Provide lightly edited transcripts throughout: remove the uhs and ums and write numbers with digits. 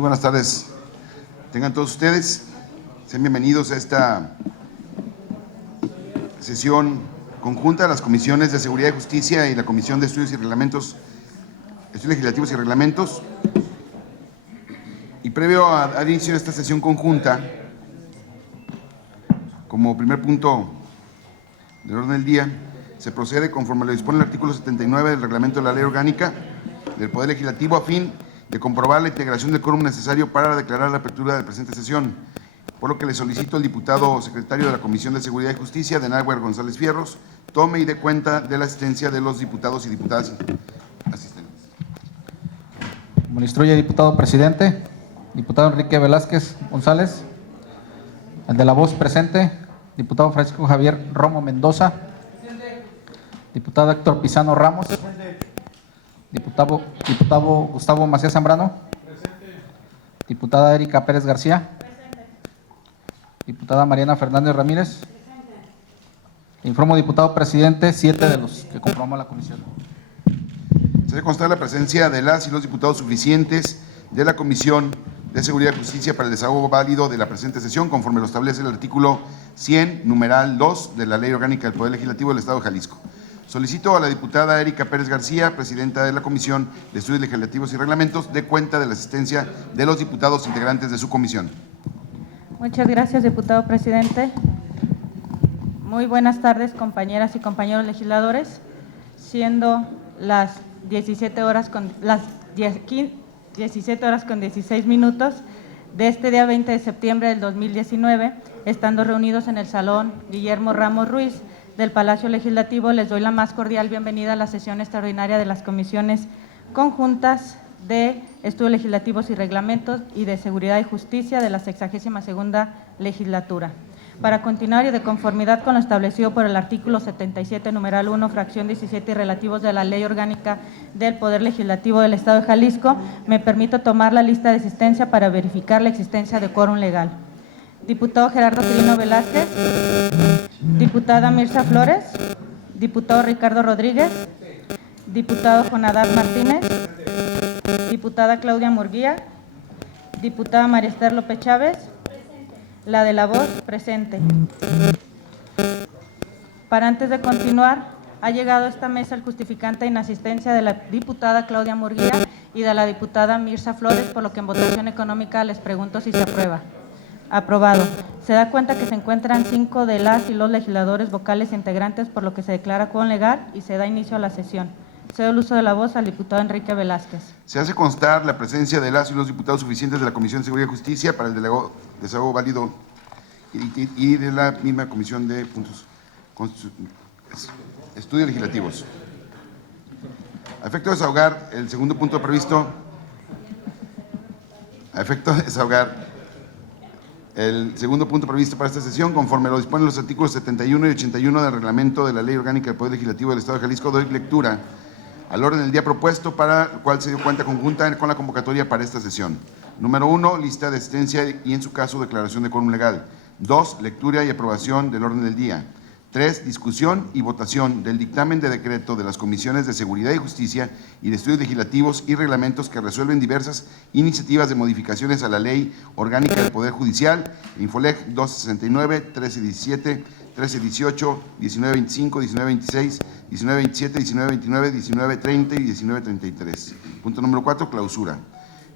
Muy buenas tardes. Tengan todos ustedes, sean bienvenidos a esta sesión conjunta de las comisiones de Seguridad y Justicia y la Comisión de Estudios Legislativos y Reglamentos. Y previo al inicio de esta sesión conjunta, como primer punto del orden del día, se procede conforme lo dispone el artículo 79 del Reglamento de la Ley Orgánica del Poder Legislativo a fin de comprobar la integración del quórum necesario para declarar la apertura de la presente sesión, por lo que le solicito al diputado secretario de la Comisión de Seguridad y Justicia, Denagüer González Fierros, tome y dé cuenta de la asistencia de los diputados y diputadas asistentes. Como le instruye, diputado presidente, diputado Enrique Velázquez González, el de la voz presente, diputado Francisco Javier Romo Mendoza, diputado Héctor Pizano Ramos, diputado Gustavo Macías Zambrano, diputada Erika Pérez García, diputada Mariana Fernández Ramírez. Informo, diputado presidente, 7 de los que conforman la comisión. Se debe constar la presencia de las y los diputados suficientes de la Comisión de Seguridad y Justicia para el desahogo válido de la presente sesión, conforme lo establece el artículo 100, numeral 2 de la Ley Orgánica del Poder Legislativo del Estado de Jalisco. Solicito a la diputada Erika Pérez García, presidenta de la Comisión de Estudios Legislativos y Reglamentos, dé cuenta de la asistencia de los diputados integrantes de su comisión. Muchas gracias, diputado presidente. Muy buenas tardes, compañeras y compañeros legisladores. Siendo las 17 horas con 16 minutos de este día 20 de septiembre del 2019, estando reunidos en el Salón Guillermo Ramos Ruiz del Palacio Legislativo, les doy la más cordial bienvenida a la sesión extraordinaria de las comisiones conjuntas de Estudios Legislativos y Reglamentos y de Seguridad y Justicia de la 62ª legislatura. Para continuar y de conformidad con lo establecido por el artículo 77, numeral 1, fracción 17 y relativos de la Ley Orgánica del Poder Legislativo del Estado de Jalisco, me permito tomar la lista de asistencia para verificar la existencia de quórum legal. Diputado Gerardo Quirino Velázquez, diputada Mirza Flores, diputado Ricardo Rodríguez, diputado Jonadab Martínez, diputada Claudia Murguía, diputada María Esther López Chávez, la de la voz presente. Para antes de continuar, ha llegado a esta mesa el justificante de inasistencia de la diputada Claudia Murguía y de la diputada Mirza Flores, por lo que en votación económica les pregunto si se aprueba. Aprobado. Se da cuenta que se encuentran 5 de las y los legisladores vocales integrantes, por lo que se declara quórum legal y se da inicio a la sesión. Cedo el uso de la voz al diputado Enrique Velázquez. Se hace constar la presencia de las y los diputados suficientes de la Comisión de Seguridad y Justicia para el desahogo válido y de la misma Comisión de Estudios Legislativos. A efecto de desahogar el segundo punto previsto, el segundo punto previsto para esta sesión, conforme lo disponen los artículos 71 y 81 del Reglamento de la Ley Orgánica del Poder Legislativo del Estado de Jalisco, doy lectura al orden del día propuesto, para el cual se dio cuenta conjunta con la convocatoria para esta sesión. Número 1, lista de asistencia y, en su caso, declaración de quórum legal. 2, lectura y aprobación del orden del día. 3, discusión y votación del dictamen de decreto de las Comisiones de Seguridad y Justicia y de Estudios Legislativos y Reglamentos que resuelven diversas iniciativas de modificaciones a la Ley Orgánica del Poder Judicial, Infoleg 1269, 1317, 1318, 1925, 1926, 1927, 1929, 1930 y 1933. Punto número 4, clausura.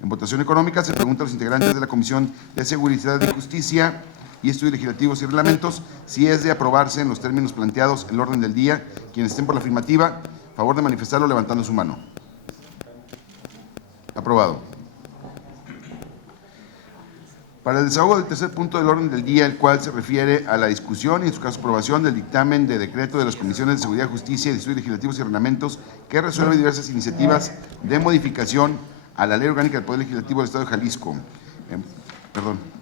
En votación económica se pregunta a los integrantes de la Comisión de Seguridad y Justicia y Estudios Legislativos y Reglamentos si es de aprobarse en los términos planteados en el orden del día. Quienes estén por la afirmativa, favor de manifestarlo levantando su mano. Aprobado. Para el desahogo del tercer punto del orden del día, el cual se refiere a la discusión y en su caso aprobación del dictamen de decreto de las Comisiones de Seguridad, Justicia y de Estudios Legislativos y Reglamentos que resuelve diversas iniciativas de modificación a la Ley Orgánica del Poder Legislativo del Estado de Jalisco.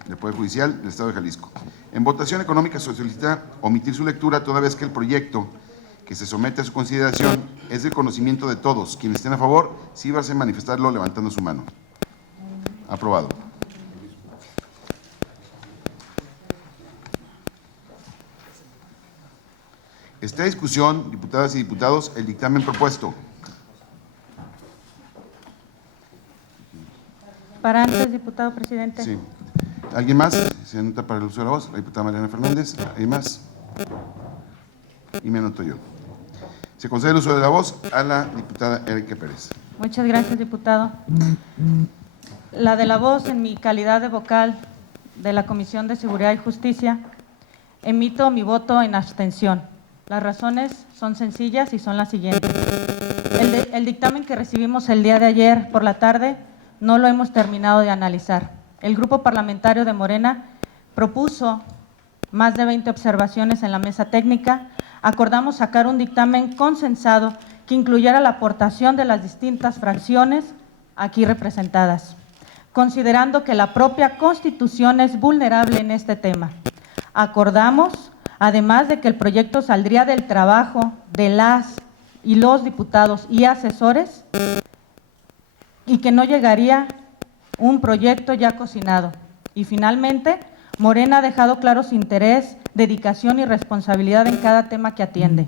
Del Poder Judicial del Estado de Jalisco. En votación económica se solicita omitir su lectura toda vez que el proyecto que se somete a su consideración es del conocimiento de todos. Quienes estén a favor, sí va a manifestarlo levantando su mano. Aprobado. Está en discusión, diputadas y diputados, el dictamen propuesto. Para antes, diputado presidente. Sí. ¿Alguien más? Se anota para el uso de la voz. La diputada Mariana Fernández. ¿Alguien más? Y me anoto yo. Se concede el uso de la voz a la diputada Erika Pérez. Muchas gracias, diputado. La de la voz, en mi calidad de vocal de la Comisión de Seguridad y Justicia, emito mi voto en abstención. Las razones son sencillas y son las siguientes. El dictamen que recibimos el día de ayer por la tarde no lo hemos terminado de analizar. El Grupo Parlamentario de Morena propuso más de 20 observaciones en la mesa técnica. Acordamos sacar un dictamen consensado que incluyera la aportación de las distintas fracciones aquí representadas, considerando que la propia Constitución es vulnerable en este tema. Acordamos, además de que el proyecto saldría del trabajo de las y los diputados y asesores y que no llegaría un proyecto ya cocinado. Y finalmente, Morena ha dejado claro su interés, dedicación y responsabilidad en cada tema que atiende.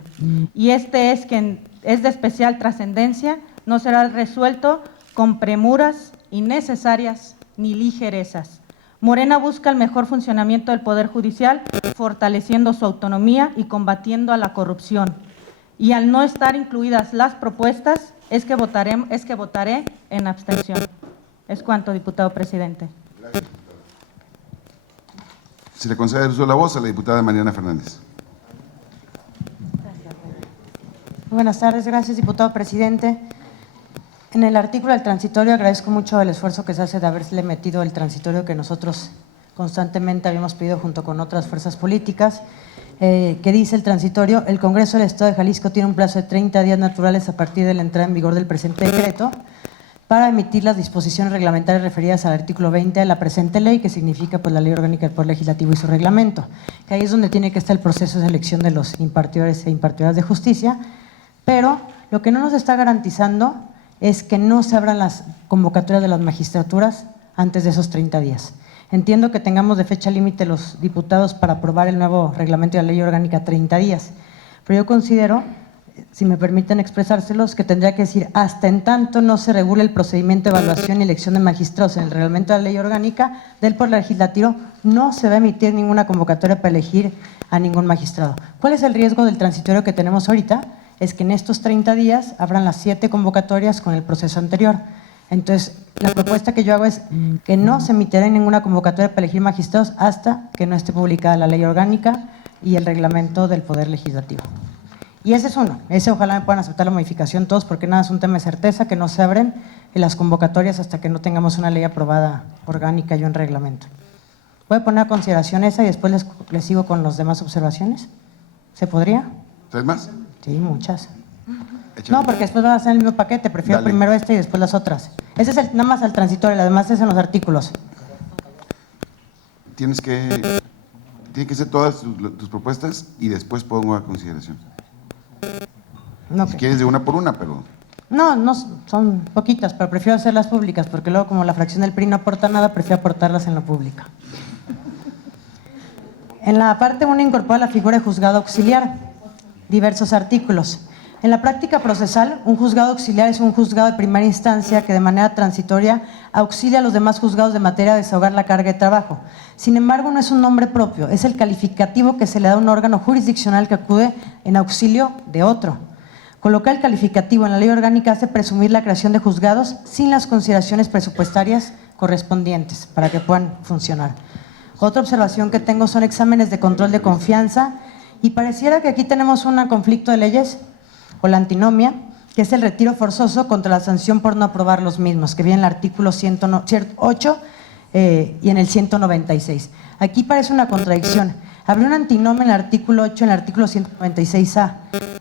Y este es que es de especial trascendencia, no será resuelto con premuras innecesarias ni ligerezas. Morena busca el mejor funcionamiento del Poder Judicial, fortaleciendo su autonomía y combatiendo a la corrupción. Y al no estar incluidas las propuestas, es que votaré en abstención. Es cuanto, diputado presidente. Se le concede el uso de la voz a la diputada Mariana Fernández. Muy buenas tardes, gracias, diputado presidente. En el artículo del transitorio agradezco mucho el esfuerzo que se hace de haberle metido el transitorio que nosotros constantemente habíamos pedido junto con otras fuerzas políticas, que dice el transitorio: el Congreso del Estado de Jalisco tiene un plazo de 30 días naturales a partir de la entrada en vigor del presente decreto para emitir las disposiciones reglamentarias referidas al artículo 20 de la presente ley, que significa pues la Ley Orgánica del Poder Legislativo y su reglamento, que ahí es donde tiene que estar el proceso de selección de los impartidores e impartidoras de justicia, pero lo que no nos está garantizando es que no se abran las convocatorias de las magistraturas antes de esos 30 días. Entiendo que tengamos de fecha límite los diputados para aprobar el nuevo reglamento de la Ley Orgánica 30 días, pero yo considero, si me permiten expresárselos, que tendría que decir: hasta en tanto no se regule el procedimiento de evaluación y elección de magistrados en el reglamento de la Ley Orgánica del Poder Legislativo, no se va a emitir ninguna convocatoria para elegir a ningún magistrado. ¿Cuál es el riesgo del transitorio que tenemos ahorita? Es que en estos 30 días habrán las 7 convocatorias con el proceso anterior. Entonces, la propuesta que yo hago es que no se emitirá ninguna convocatoria para elegir magistrados hasta que no esté publicada la Ley Orgánica y el reglamento del Poder Legislativo. Y ese es uno, ese ojalá me puedan aceptar la modificación todos, porque nada, es un tema de certeza, que no se abren las convocatorias hasta que no tengamos una ley aprobada orgánica y un reglamento. Voy a poner a consideración esa y después les sigo con las demás observaciones. ¿Se podría? ¿Tres más? Sí, muchas. Échale. No, porque después van a hacer el mismo paquete, prefiero Dale. primero este y después las otras. Ese es nada más al transitorio, las demás es en los artículos. Tienen que ser todas tus propuestas y después pongo a consideración. No, Si quieres de una por una, pero… no, son poquitas, pero prefiero hacerlas públicas, porque luego como la fracción del PRI no aporta nada, prefiero aportarlas en lo público. En la parte 1 incorpora la figura de juzgado auxiliar, diversos artículos. En la práctica procesal, un juzgado auxiliar es un juzgado de primera instancia que de manera transitoria auxilia a los demás juzgados de materia de desahogar la carga de trabajo. Sin embargo, no es un nombre propio, es el calificativo que se le da a un órgano jurisdiccional que acude en auxilio de otro. Colocar el calificativo en la Ley Orgánica hace presumir la creación de juzgados sin las consideraciones presupuestarias correspondientes para que puedan funcionar. Otra observación que tengo son exámenes de control de confianza, y pareciera que aquí tenemos un conflicto de leyes o la antinomia, que es el retiro forzoso contra la sanción por no aprobar los mismos, que viene en el artículo 108 y en el 196. Aquí parece una contradicción. Habría una antinomia en el artículo 8, en el artículo 196A.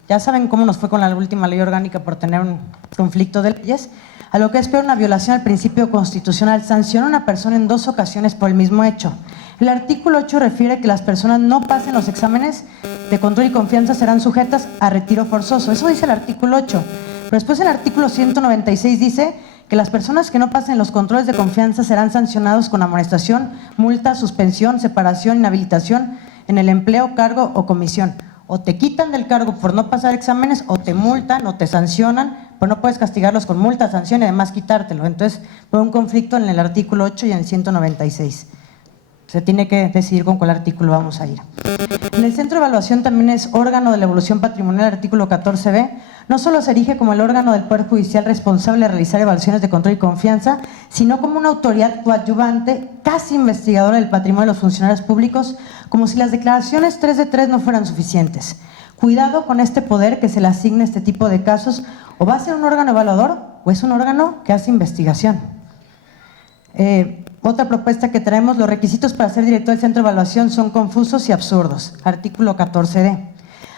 Ya saben cómo nos fue con la última ley orgánica por tener un conflicto de leyes. A lo que es peor, una violación al principio constitucional. Sanciona a una persona en 2 ocasiones por el mismo hecho. El artículo 8 refiere que las personas no pasen los exámenes de control y confianza serán sujetas a retiro forzoso. Eso dice el artículo 8. Pero después el artículo 196 dice que las personas que no pasen los controles de confianza serán sancionados con amonestación, multa, suspensión, separación, inhabilitación en el empleo, cargo o comisión. o te quitan del cargo por no pasar exámenes, o te multan, o te sancionan, pero no puedes castigarlos con multa, sanción y además quitártelo. Entonces, fue un conflicto en el artículo 8 y en el 196. Se tiene que decidir con cuál artículo vamos a ir. En el centro de evaluación también es órgano de la evolución patrimonial, artículo 14b. No solo se erige como el órgano del Poder Judicial responsable de realizar evaluaciones de control y confianza, sino como una autoridad coadyuvante, casi investigadora del patrimonio de los funcionarios públicos, como si las declaraciones 3 de 3 no fueran suficientes. Cuidado con este poder que se le asigne este tipo de casos, o va a ser un órgano evaluador o es un órgano que hace investigación. Otra propuesta que traemos, los requisitos para ser director del centro de evaluación son confusos y absurdos, artículo 14d.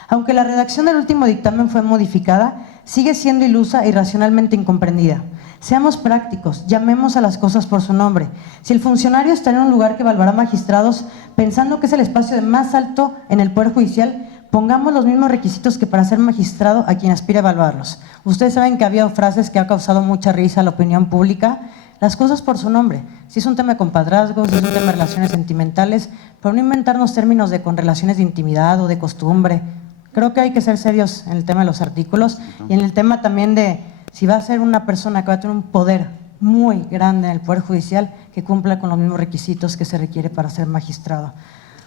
Aunque la redacción del último dictamen fue modificada, sigue siendo ilusa e irracionalmente incomprendida. Seamos prácticos, llamemos a las cosas por su nombre. Si el funcionario está en un lugar que evaluará magistrados, pensando que es el espacio de más alto en el Poder Judicial, pongamos los mismos requisitos que para ser magistrado a quien aspira a evaluarlos. Ustedes saben que ha habido frases que han causado mucha risa a la opinión pública. Las cosas por su nombre. Si es un tema de compadrazgos, si es un tema de relaciones sentimentales, pero no inventarnos términos de con relaciones de intimidad o de costumbre. Creo que hay que ser serios en el tema de los artículos y en el tema también de si va a ser una persona que va a tener un poder muy grande en el Poder Judicial, que cumpla con los mismos requisitos que se requiere para ser magistrado.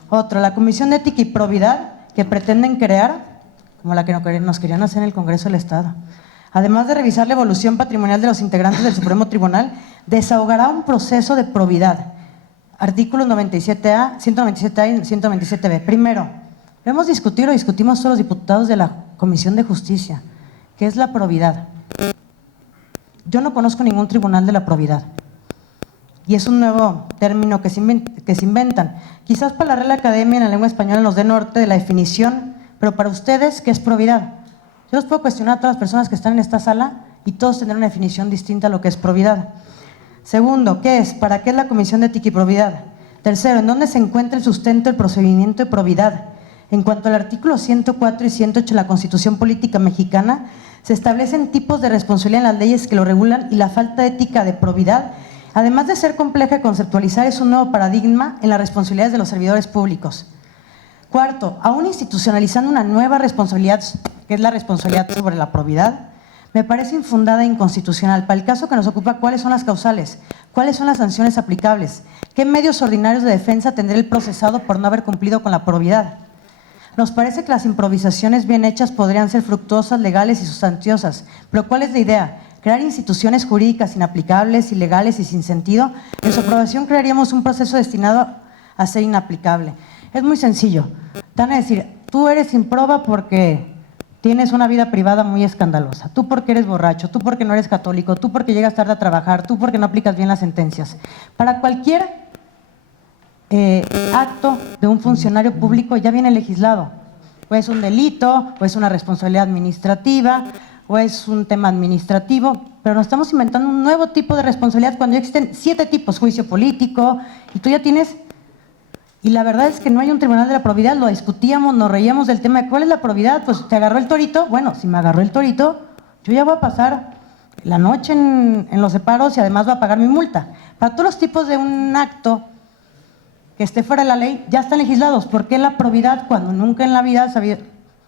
Otro, la Comisión de Ética y Probidad que pretenden crear, como la que nos querían hacer en el Congreso del Estado. Además de revisar la evolución patrimonial de los integrantes del Supremo Tribunal, desahogará un proceso de probidad. Artículos 97A, 197A y 197B. Primero, lo hemos discutido, lo discutimos todos los diputados de la Comisión de Justicia, que es la probidad. Yo no conozco ningún tribunal de la probidad. Y es un nuevo término que se inventan. Quizás para la Real Academia en la lengua española nos dé norte de la definición, pero para ustedes, ¿qué es probidad? Yo los puedo cuestionar a todas las personas que están en esta sala y todos tendrán una definición distinta a lo que es probidad. Segundo, ¿qué es? ¿Para qué es la Comisión de Ética y Probidad? Tercero, ¿en dónde se encuentra el sustento del procedimiento de probidad? En cuanto al artículo 104 y 108 de la Constitución Política Mexicana, se establecen tipos de responsabilidad en las leyes que lo regulan y la falta de ética de probidad, además de ser compleja de conceptualizar, es un nuevo paradigma en las responsabilidades de los servidores públicos. Cuarto, aún institucionalizando una nueva responsabilidad, que es la responsabilidad sobre la probidad, me parece infundada e inconstitucional. Para el caso que nos ocupa, ¿cuáles son las causales? ¿Cuáles son las sanciones aplicables? ¿Qué medios ordinarios de defensa tendrá el procesado por no haber cumplido con la probidad? Nos parece que las improvisaciones bien hechas podrían ser fructuosas, legales y sustanciosas, pero ¿cuál es la idea? Crear instituciones jurídicas inaplicables, ilegales y sin sentido. En su aprobación crearíamos un proceso destinado a ser inaplicable. Es muy sencillo. Te van a decir, tú eres improba porque tienes una vida privada muy escandalosa, tú porque eres borracho, tú porque no eres católico, tú porque llegas tarde a trabajar, tú porque no aplicas bien las sentencias. Para cualquier acto de un funcionario público ya viene legislado. O es un delito, o es una responsabilidad administrativa, o es un tema administrativo, pero nos estamos inventando un nuevo tipo de responsabilidad cuando ya existen 7 tipos, juicio político, y tú ya tienes. Y la verdad es que no hay un tribunal de la probidad, lo discutíamos, nos reíamos del tema de cuál es la probidad. Pues te agarró el torito, bueno, si me agarró el torito, yo ya voy a pasar la noche en los separos y además voy a pagar mi multa. Para todos los tipos de un acto que esté fuera de la ley, ya están legislados. ¿Por qué la probidad cuando nunca en la vida se había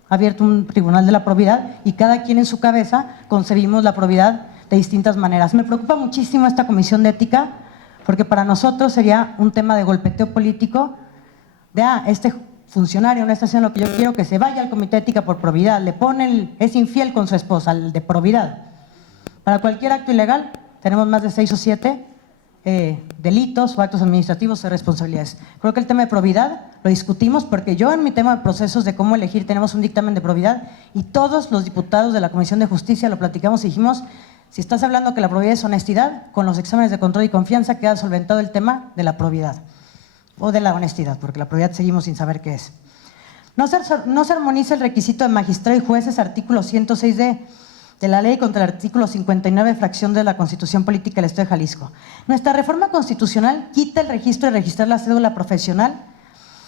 abierto un tribunal de la probidad y cada quien en su cabeza concebimos la probidad de distintas maneras? Me preocupa muchísimo esta comisión de ética porque para nosotros sería un tema de golpeteo político de este funcionario no está haciendo lo que yo quiero, que se vaya al comité de ética por probidad, le pone es infiel con su esposa, el de probidad. Para cualquier acto ilegal tenemos más de 6 o 7 delitos o actos administrativos o responsabilidades. Creo que el tema de probidad lo discutimos porque yo en mi tema de procesos de cómo elegir tenemos un dictamen de probidad y todos los diputados de la Comisión de Justicia lo platicamos y dijimos, si estás hablando que la probidad es honestidad, con los exámenes de control y confianza queda solventado el tema de la probidad o de la honestidad, porque la probidad seguimos sin saber qué es. No se armoniza el requisito de magistrado y jueces, artículo 106 de la ley contra el artículo 59, fracción de la Constitución Política del Estado de Jalisco. Nuestra reforma constitucional quita el registro de registrar la cédula profesional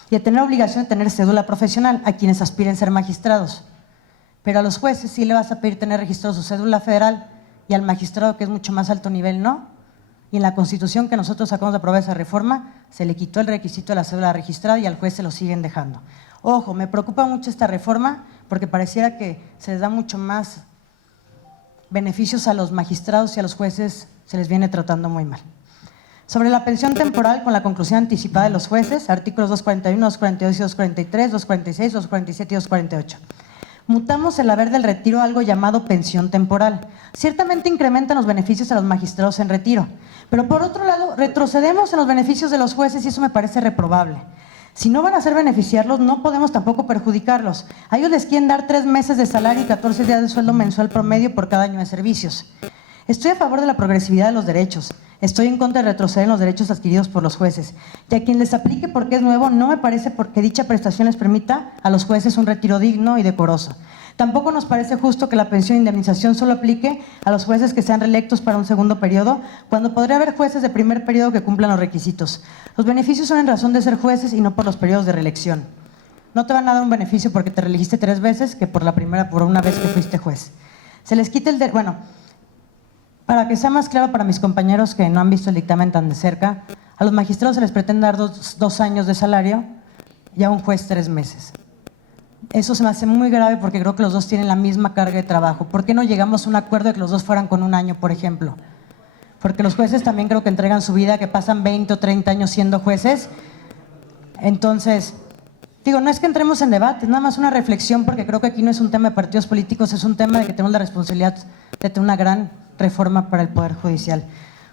y de tener obligación de tener cédula profesional a quienes aspiren a ser magistrados. Pero a los jueces sí le vas a pedir tener registrado su cédula federal y al magistrado, que es mucho más alto nivel, no. Y en la Constitución que nosotros sacamos de aprobar esa reforma, se le quitó el requisito de la cédula registrada y al juez se lo siguen dejando. Ojo, me preocupa mucho esta reforma porque pareciera que se les da mucho más beneficios a los magistrados y a los jueces, se les viene tratando muy mal. Sobre la pensión temporal con la conclusión anticipada de los jueces, artículos 241, 242 y 243, 246, 247 y 248. Mutamos el haber del retiro a algo llamado pensión temporal. Ciertamente incrementan los beneficios a los magistrados en retiro, pero por otro lado retrocedemos en los beneficios de los jueces y eso me parece reprobable. Si no van a hacer beneficiarlos, no podemos tampoco perjudicarlos. A ellos les quieren dar 3 meses de salario y 14 días de sueldo mensual promedio por cada año de servicios. Estoy a favor de la progresividad de los derechos. Estoy en contra de retroceder en los derechos adquiridos por los jueces. Y a quien les aplique porque es nuevo, no me parece porque dicha prestación les permita a los jueces un retiro digno y decoroso. Tampoco nos parece justo que la pensión e indemnización solo aplique a los jueces que sean reelectos para un segundo periodo, cuando podría haber jueces de primer periodo que cumplan los requisitos. Los beneficios son en razón de ser jueces y no por los periodos de reelección. No te van a dar un beneficio porque te reelegiste 3 veces que por una vez que fuiste juez. Se les quita para que sea más claro para mis compañeros que no han visto el dictamen tan de cerca, a los magistrados se les pretende dar 2 años de salario y a un juez 3 meses. Eso se me hace muy grave porque creo que los dos tienen la misma carga de trabajo. ¿Por qué no llegamos a un acuerdo de que los dos fueran con 1 año, por ejemplo? Porque los jueces también creo que entregan su vida, que pasan 20 o 30 años siendo jueces. Entonces, digo, no es que entremos en debate, es nada más una reflexión porque creo que aquí no es un tema de partidos políticos, es un tema de que tenemos la responsabilidad de tener una gran reforma para el Poder Judicial.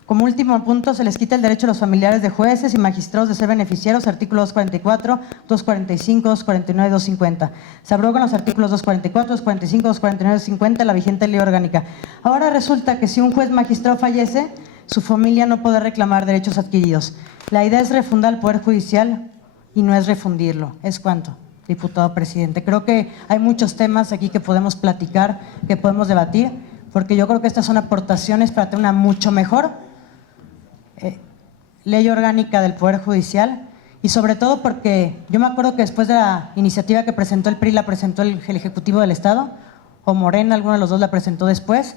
Como último punto, se les quita el derecho a los familiares de jueces y magistrados de ser beneficiarios, artículos 244, 245, 249 y 250. Se abrogan los artículos 244, 245, 249 y 250 de la vigente ley orgánica. Ahora resulta que si un juez magistrado fallece, su familia no podrá reclamar derechos adquiridos. La idea es refundar el Poder Judicial y no es refundirlo. ¿Es cuánto, diputado presidente? Creo que hay muchos temas aquí que podemos platicar, que podemos debatir, porque yo creo que estas son aportaciones para tener una mucho mejor ley orgánica del Poder Judicial y sobre todo porque yo me acuerdo que después de la iniciativa que presentó el PRI la presentó el Ejecutivo del Estado, o Morena, alguno de los dos la presentó después,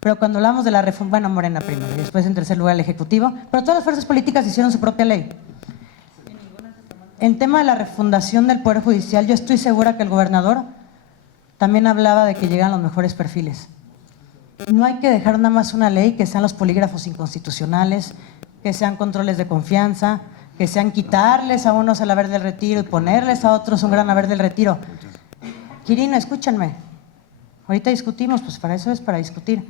pero cuando hablamos de la reforma, bueno, Morena primero y después en tercer lugar el Ejecutivo, pero todas las fuerzas políticas hicieron su propia ley. En tema de la refundación del Poder Judicial, yo estoy segura que el gobernador también hablaba de que llegan los mejores perfiles. No hay que dejar nada más una ley que sean los polígrafos inconstitucionales, que sean controles de confianza, que sean quitarles a unos el haber del retiro y ponerles a otros un gran haber del retiro. Quirino, escúchenme. Ahorita discutimos, pues para eso es, para discutir.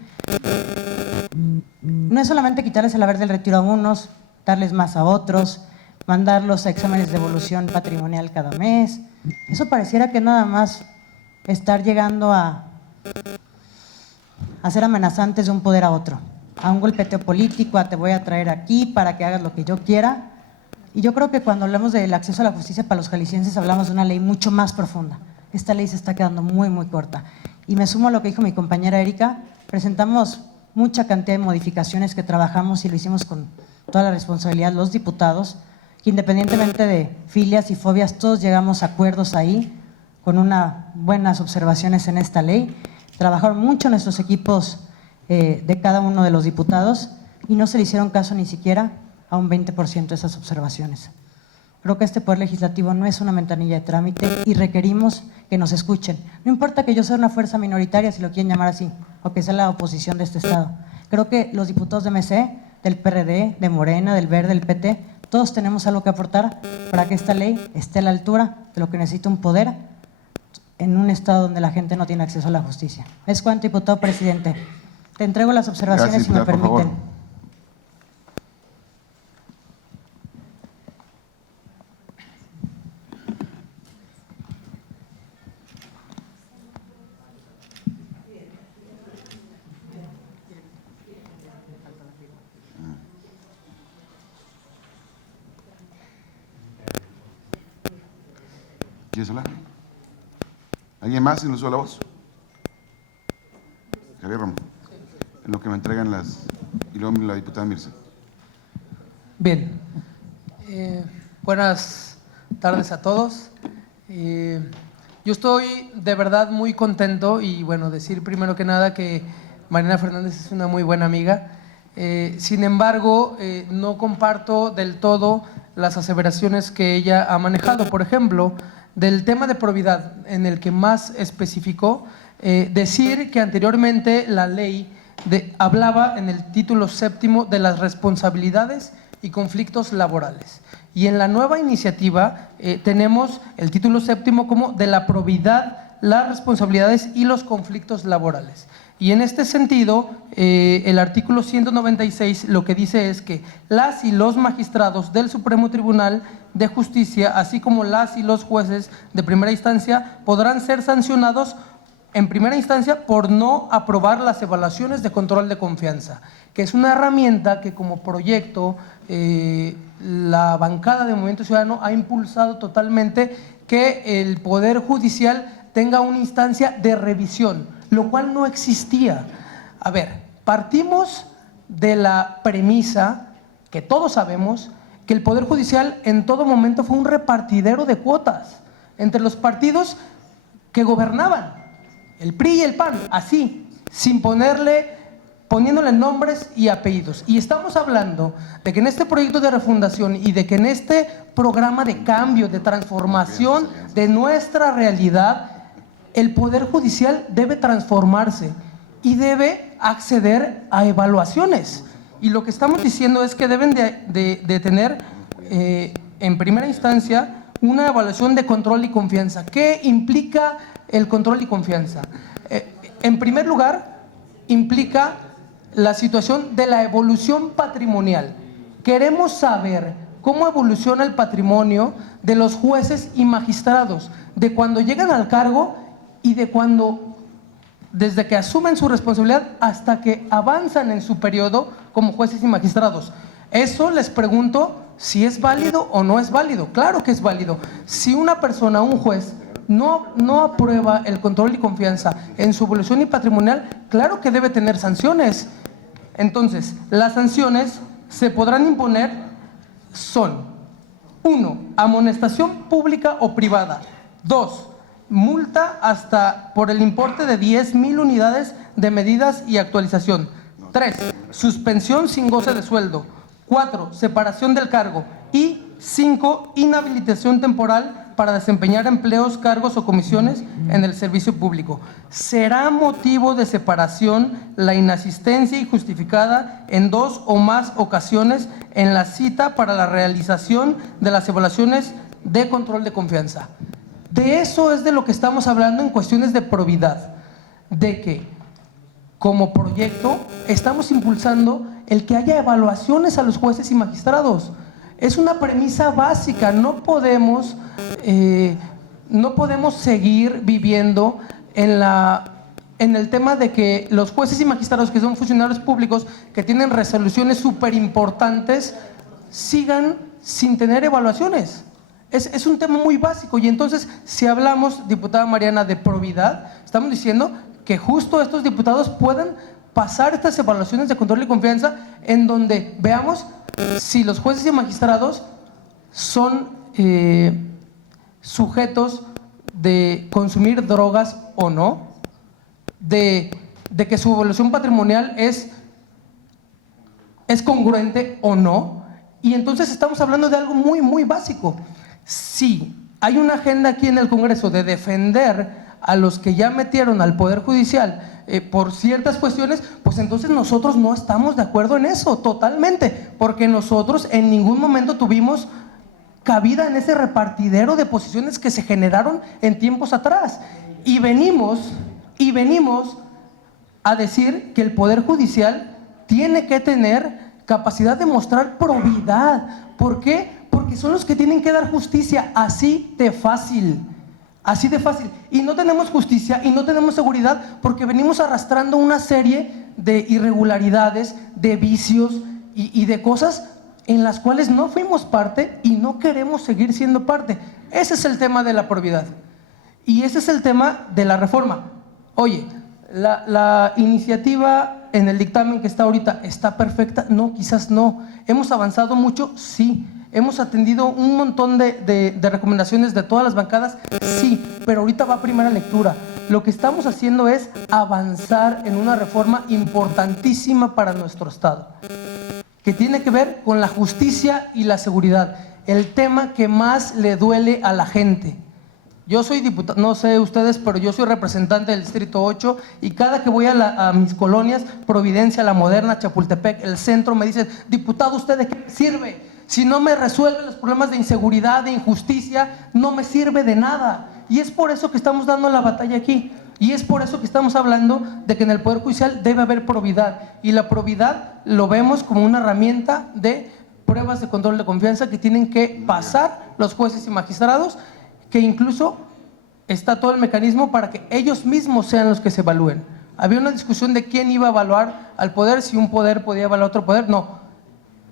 No es solamente quitarles el haber del retiro a unos, darles más a otros, mandarlos a exámenes de evolución patrimonial cada mes. Eso pareciera que nada más estar llegando a ser amenazantes de un poder a otro, a un golpeteo político, a te voy a traer aquí para que hagas lo que yo quiera. Y yo creo que cuando hablamos del acceso a la justicia para los jaliscienses hablamos de una ley mucho más profunda. Esta ley se está quedando muy, muy corta. Y me sumo a lo que dijo mi compañera Erika, presentamos mucha cantidad de modificaciones que trabajamos y lo hicimos con toda la responsabilidad los diputados, que independientemente de filias y fobias, todos llegamos a acuerdos ahí, con unas buenas observaciones en esta ley. Trabajaron mucho nuestros equipos de cada uno de los diputados y no se le hicieron caso ni siquiera a un 20% de esas observaciones. Creo que este Poder Legislativo no es una ventanilla de trámite y requerimos que nos escuchen. No importa que yo sea una fuerza minoritaria, si lo quieren llamar así, o que sea la oposición de este Estado. Creo que los diputados de MC, del PRD, de Morena, del Verde, del PT, todos tenemos algo que aportar para que esta ley esté a la altura de lo que necesita un poder en un Estado donde la gente no tiene acceso a la justicia. Es cuanto, diputado presidente. Te entrego las observaciones. Gracias, si me por favor. permiten. ¿Quieres hablar? ¿Alguien más en el uso de la voz? Javier Romo, en lo que me entregan y luego la diputada Mirza. Bien, buenas tardes a todos. Yo estoy de verdad muy contento y bueno, decir primero que nada que Mariana Fernández es una muy buena amiga. Sin embargo, no comparto del todo las aseveraciones que ella ha manejado. Por ejemplo, del tema de probidad, en el que más especificó, decir que anteriormente la ley hablaba en el título séptimo de las responsabilidades y conflictos laborales. Y en la nueva iniciativa tenemos el título séptimo como de la probidad, las responsabilidades y los conflictos laborales. Y en este sentido, el artículo 196 lo que dice es que las y los magistrados del Supremo Tribunal de Justicia, así como las y los jueces de primera instancia, podrán ser sancionados en primera instancia por no aprobar las evaluaciones de control de confianza, que es una herramienta que como proyecto la bancada de Movimiento Ciudadano ha impulsado totalmente, que el Poder Judicial tenga una instancia de revisión, lo cual no existía. A ver, partimos de la premisa que todos sabemos que el Poder Judicial en todo momento fue un repartidero de cuotas entre los partidos que gobernaban, el PRI y el PAN, así, sin poniéndole nombres y apellidos. Y estamos hablando de que en este proyecto de refundación y de que en este programa de cambio, de transformación de nuestra realidad, el Poder Judicial debe transformarse y debe acceder a evaluaciones. Y lo que estamos diciendo es que deben de tener en primera instancia una evaluación de control y confianza. ¿Qué implica el control y confianza? En primer lugar, implica la situación de la evolución patrimonial. Queremos saber cómo evoluciona el patrimonio de los jueces y magistrados, de cuando llegan al cargo y de cuando, desde que asumen su responsabilidad hasta que avanzan en su periodo como jueces y magistrados. Eso les pregunto si es válido o no es válido. Claro que es válido. Si una persona, un juez, no aprueba el control y confianza en su evolución y patrimonial, claro que debe tener sanciones. Entonces, las sanciones se podrán imponer son: 1, amonestación pública o privada; 2, multa hasta por el importe de 10,000 unidades de medidas y actualización; 3, suspensión sin goce de sueldo; 4, separación del cargo; y 5, inhabilitación temporal para desempeñar empleos, cargos o comisiones en el servicio público. Será motivo de separación la inasistencia injustificada en 2 o más ocasiones en la cita para la realización de las evaluaciones de control de confianza. De eso es de lo que estamos hablando en cuestiones de probidad, de que como proyecto estamos impulsando el que haya evaluaciones a los jueces y magistrados. Es una premisa básica. No podemos seguir viviendo en el tema de que los jueces y magistrados, que son funcionarios públicos, que tienen resoluciones súper importantes, sigan sin tener evaluaciones. Es un tema muy básico. Y entonces, si hablamos, diputada Mariana, de probidad, estamos diciendo que justo estos diputados puedan pasar estas evaluaciones de control y confianza, en donde veamos si los jueces y magistrados son sujetos de consumir drogas o no, de que su evaluación patrimonial es congruente o no. Y entonces estamos hablando de algo muy, muy básico. Si hay una agenda aquí en el Congreso de defender a los que ya metieron al Poder Judicial por ciertas cuestiones, pues entonces nosotros no estamos de acuerdo en eso, totalmente, porque nosotros en ningún momento tuvimos cabida en ese repartidero de posiciones que se generaron en tiempos atrás. Y venimos a decir que el Poder Judicial tiene que tener capacidad de mostrar probidad. ¿Por qué? Porque son los que tienen que dar justicia, así de fácil. Así de fácil. Y no tenemos justicia y no tenemos seguridad porque venimos arrastrando una serie de irregularidades, de vicios y de cosas en las cuales no fuimos parte y no queremos seguir siendo parte. Ese es el tema de la probidad. Y ese es el tema de la reforma. Oye, la iniciativa en el dictamen que está ahorita, ¿está perfecta? No, quizás no. ¿Hemos avanzado mucho? Sí. ¿Hemos atendido un montón de recomendaciones de todas las bancadas? Sí, pero ahorita va a primera lectura. Lo que estamos haciendo es avanzar en una reforma importantísima para nuestro Estado, que tiene que ver con la justicia y la seguridad, el tema que más le duele a la gente. Yo soy diputado, no sé ustedes, pero yo soy representante del Distrito 8 y cada que voy a mis colonias, Providencia, La Moderna, Chapultepec, el centro, me dicen, diputado, ¿usted de qué sirve? Si no me resuelve los problemas de inseguridad, de injusticia, no me sirve de nada. Y es por eso que estamos dando la batalla aquí. Y es por eso que estamos hablando de que en el Poder Judicial debe haber probidad. Y la probidad lo vemos como una herramienta de pruebas de control de confianza que tienen que pasar los jueces y magistrados, que incluso está todo el mecanismo para que ellos mismos sean los que se evalúen. Había una discusión de quién iba a evaluar al poder, si un poder podía evaluar a otro poder. No,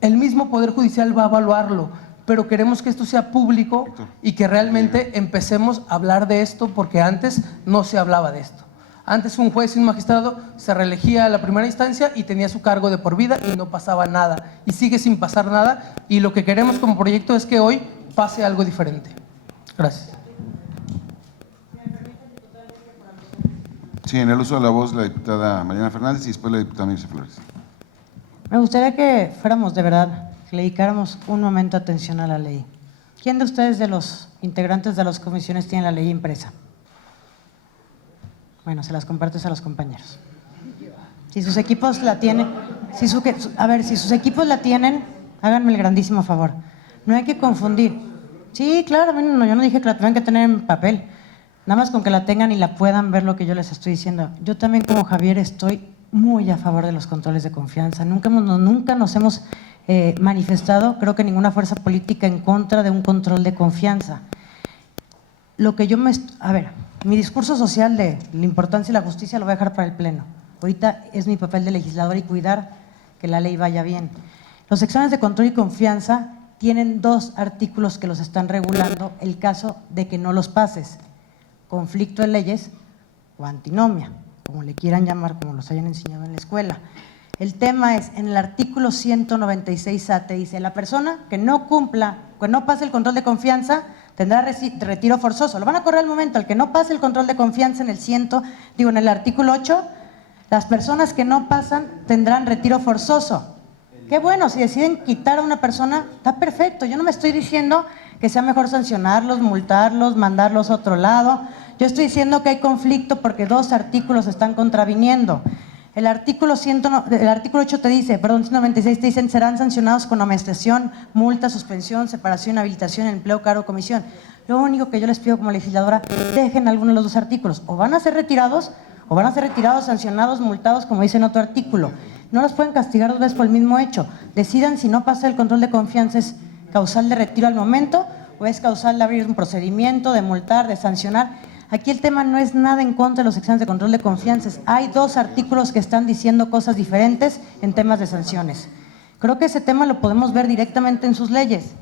el mismo Poder Judicial va a evaluarlo, pero queremos que esto sea público y que realmente empecemos a hablar de esto, porque antes no se hablaba de esto. Antes un juez y un magistrado se reelegía a la primera instancia y tenía su cargo de por vida y no pasaba nada, y sigue sin pasar nada, y lo que queremos como proyecto es que hoy pase algo diferente. Gracias. Sí, en el uso de la voz la diputada Mariana Fernández y después la diputada Mirza Flores. Me gustaría que fuéramos de verdad, que le dedicáramos un momento de atención a la ley. ¿Quién de ustedes, de los integrantes de las comisiones, tiene la ley impresa? Bueno, se las compartes a los compañeros. Si sus equipos la tienen, si sus equipos la tienen, háganme el grandísimo favor. No hay que confundir. Sí, claro, bueno, yo no dije que la tengan que tener en papel. Nada más con que la tengan y la puedan ver lo que yo les estoy diciendo. Yo también, como Javier, estoy muy a favor de los controles de confianza. Nunca nos hemos manifestado, creo que ninguna fuerza política, en contra de un control de confianza. Lo que yo mi discurso social de la importancia de la justicia lo voy a dejar para el Pleno. Ahorita es mi papel de legislador y cuidar que la ley vaya bien. Los exámenes de control y confianza tienen 2 artículos que los están regulando el caso de que no los pases: conflicto de leyes o antinomia, como le quieran llamar, como los hayan enseñado en la escuela. El tema es, en el artículo 196A te dice, la persona que no cumpla, que no pase el control de confianza, tendrá retiro forzoso. Lo van a correr al momento. El que no pase el control de confianza en el artículo 8, las personas que no pasan tendrán retiro forzoso. Qué bueno, si deciden quitar a una persona, está perfecto. Yo no me estoy diciendo que sea mejor sancionarlos, multarlos, mandarlos a otro lado. Yo estoy diciendo que hay conflicto porque 2 artículos están contraviniendo. El artículo 8 te dice, 196 te dicen, serán sancionados con amonestación, multa, suspensión, separación, habilitación, empleo, cargo, comisión. Lo único que yo les pido como legisladora, dejen alguno de los 2 artículos. O van a ser retirados, sancionados, multados, como dice en otro artículo. No los pueden castigar 2 veces por el mismo hecho. Decidan si no pasa el control de confianza, es causal de retiro al momento o es causal de abrir un procedimiento, de multar, de sancionar. Aquí el tema no es nada en contra de los exámenes de control de confianza. Hay 2 artículos que están diciendo cosas diferentes en temas de sanciones. Creo que ese tema lo podemos ver directamente en sus leyes.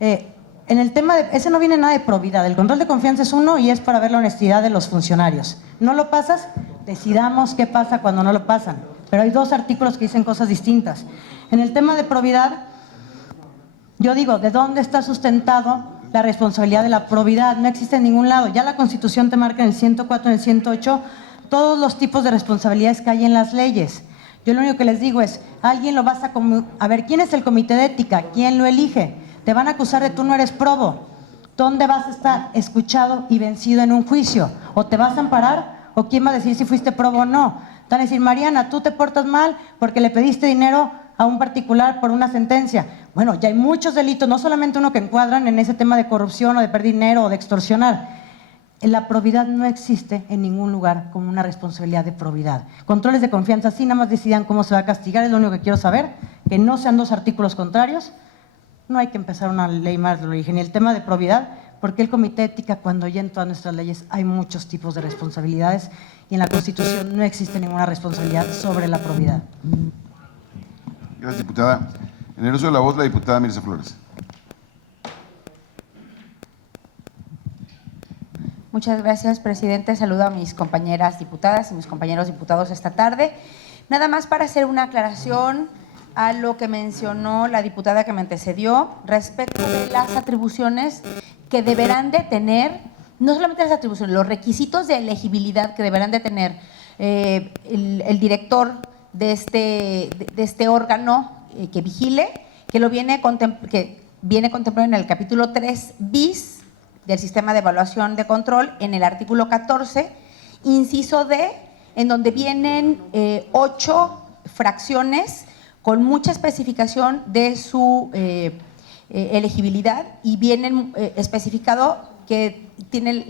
En el tema ese no viene nada de probidad. El control de confianza es uno y es para ver la honestidad de los funcionarios. ¿No lo pasas? Decidamos qué pasa cuando no lo pasan. Pero hay 2 artículos que dicen cosas distintas. En el tema de probidad, yo digo, ¿de dónde está sustentado la responsabilidad de la probidad? No existe en ningún lado. Ya la Constitución te marca en el 104, en el 108, todos los tipos de responsabilidades que hay en las leyes. Yo lo único que les digo es, alguien lo vas a ver, ¿quién es el comité de ética? ¿Quién lo elige? Te van a acusar de tú no eres probo. ¿Dónde vas a estar escuchado y vencido en un juicio? ¿O te vas a amparar? ¿O quién va a decir si fuiste probo o no? Te van a decir, Mariana, tú te portas mal porque le pediste dinero a un particular por una sentencia. Bueno, ya hay muchos delitos, no solamente uno que encuadran en ese tema de corrupción o de perder dinero o de extorsionar. La probidad no existe en ningún lugar como una responsabilidad de probidad. Controles de confianza, sí, nada más decidan cómo se va a castigar, es lo único que quiero saber, que no sean 2 artículos contrarios. No hay que empezar una ley más de origen. Y el tema de probidad, porque el comité de ética, cuando ya en todas nuestras leyes hay muchos tipos de responsabilidades y en la Constitución no existe ninguna responsabilidad sobre la probidad. Gracias, diputada. En el uso de la voz, la diputada Mirza Flores. Muchas gracias, presidente. Saludo a mis compañeras diputadas y mis compañeros diputados esta tarde. Nada más para hacer una aclaración a lo que mencionó la diputada que me antecedió respecto de las atribuciones que deberán de tener, no solamente las atribuciones, los requisitos de elegibilidad que deberán de tener el director de este órgano que vigile, que viene contemplado en el capítulo 3 bis del sistema de evaluación de control en el artículo 14, inciso D, en donde vienen 8 fracciones con mucha especificación de su elegibilidad y vienen especificado que tienen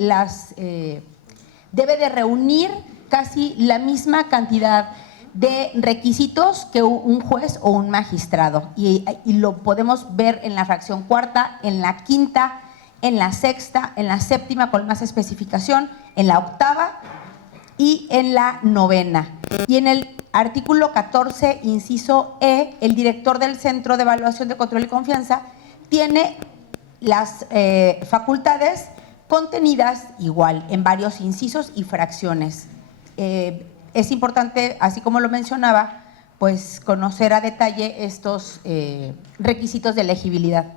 debe de reunir casi la misma cantidad de requisitos que un juez o un magistrado. Y lo podemos ver en la fracción cuarta, en la quinta, en la sexta, en la séptima con más especificación, en la octava y en la novena. Y en el artículo 14, inciso E, el director del Centro de Evaluación de Control y Confianza tiene las facultades contenidas igual en varios incisos y fracciones. Es importante, así como lo mencionaba, pues conocer a detalle estos requisitos de elegibilidad,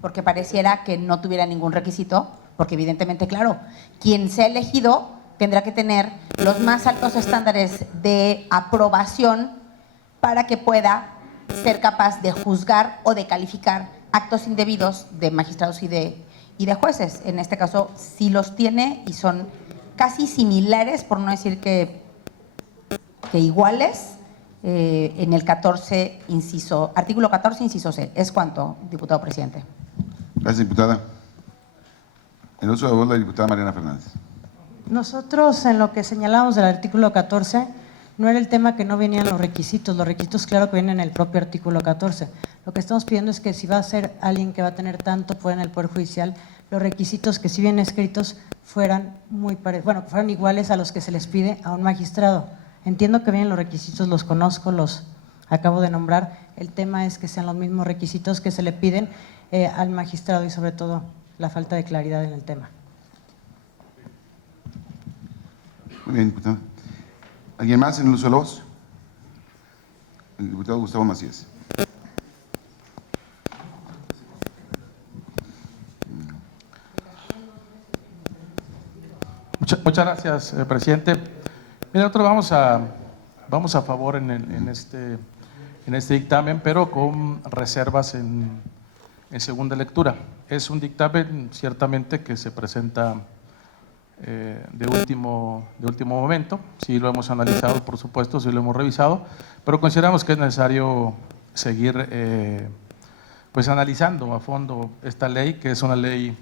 porque pareciera que no tuviera ningún requisito, porque evidentemente, claro, quien sea elegido tendrá que tener los más altos estándares de aprobación para que pueda ser capaz de juzgar o de calificar actos indebidos de magistrados y de jueces. En este caso sí los tiene y son casi similares, por no decir que iguales, en el 14, artículo 14, inciso C. ¿Es cuanto, diputado presidente? Gracias, diputada. El uso de voz, la diputada Mariana Fernández. Nosotros, en lo que señalamos del artículo 14, no era el tema que no venían los requisitos claro que vienen en el propio artículo 14. Lo que estamos pidiendo es que si va a ser alguien que va a tener tanto poder en el Poder Judicial, los requisitos que si bien escritos fueran fueran iguales a los que se les pide a un magistrado. Entiendo que vienen los requisitos, los conozco, los acabo de nombrar. El tema es que sean los mismos requisitos que se le piden al magistrado y sobre todo la falta de claridad en el tema. Muy bien, diputado. ¿Alguien más en el uso de la voz? El diputado Gustavo Macías. Muchas gracias, presidente. Mira, nosotros vamos a favor en este dictamen, pero con reservas en segunda lectura. Es un dictamen ciertamente que se presenta de último momento. Sí lo hemos analizado, por supuesto, sí lo hemos revisado, pero consideramos que es necesario seguir pues analizando a fondo esta ley, que es una ley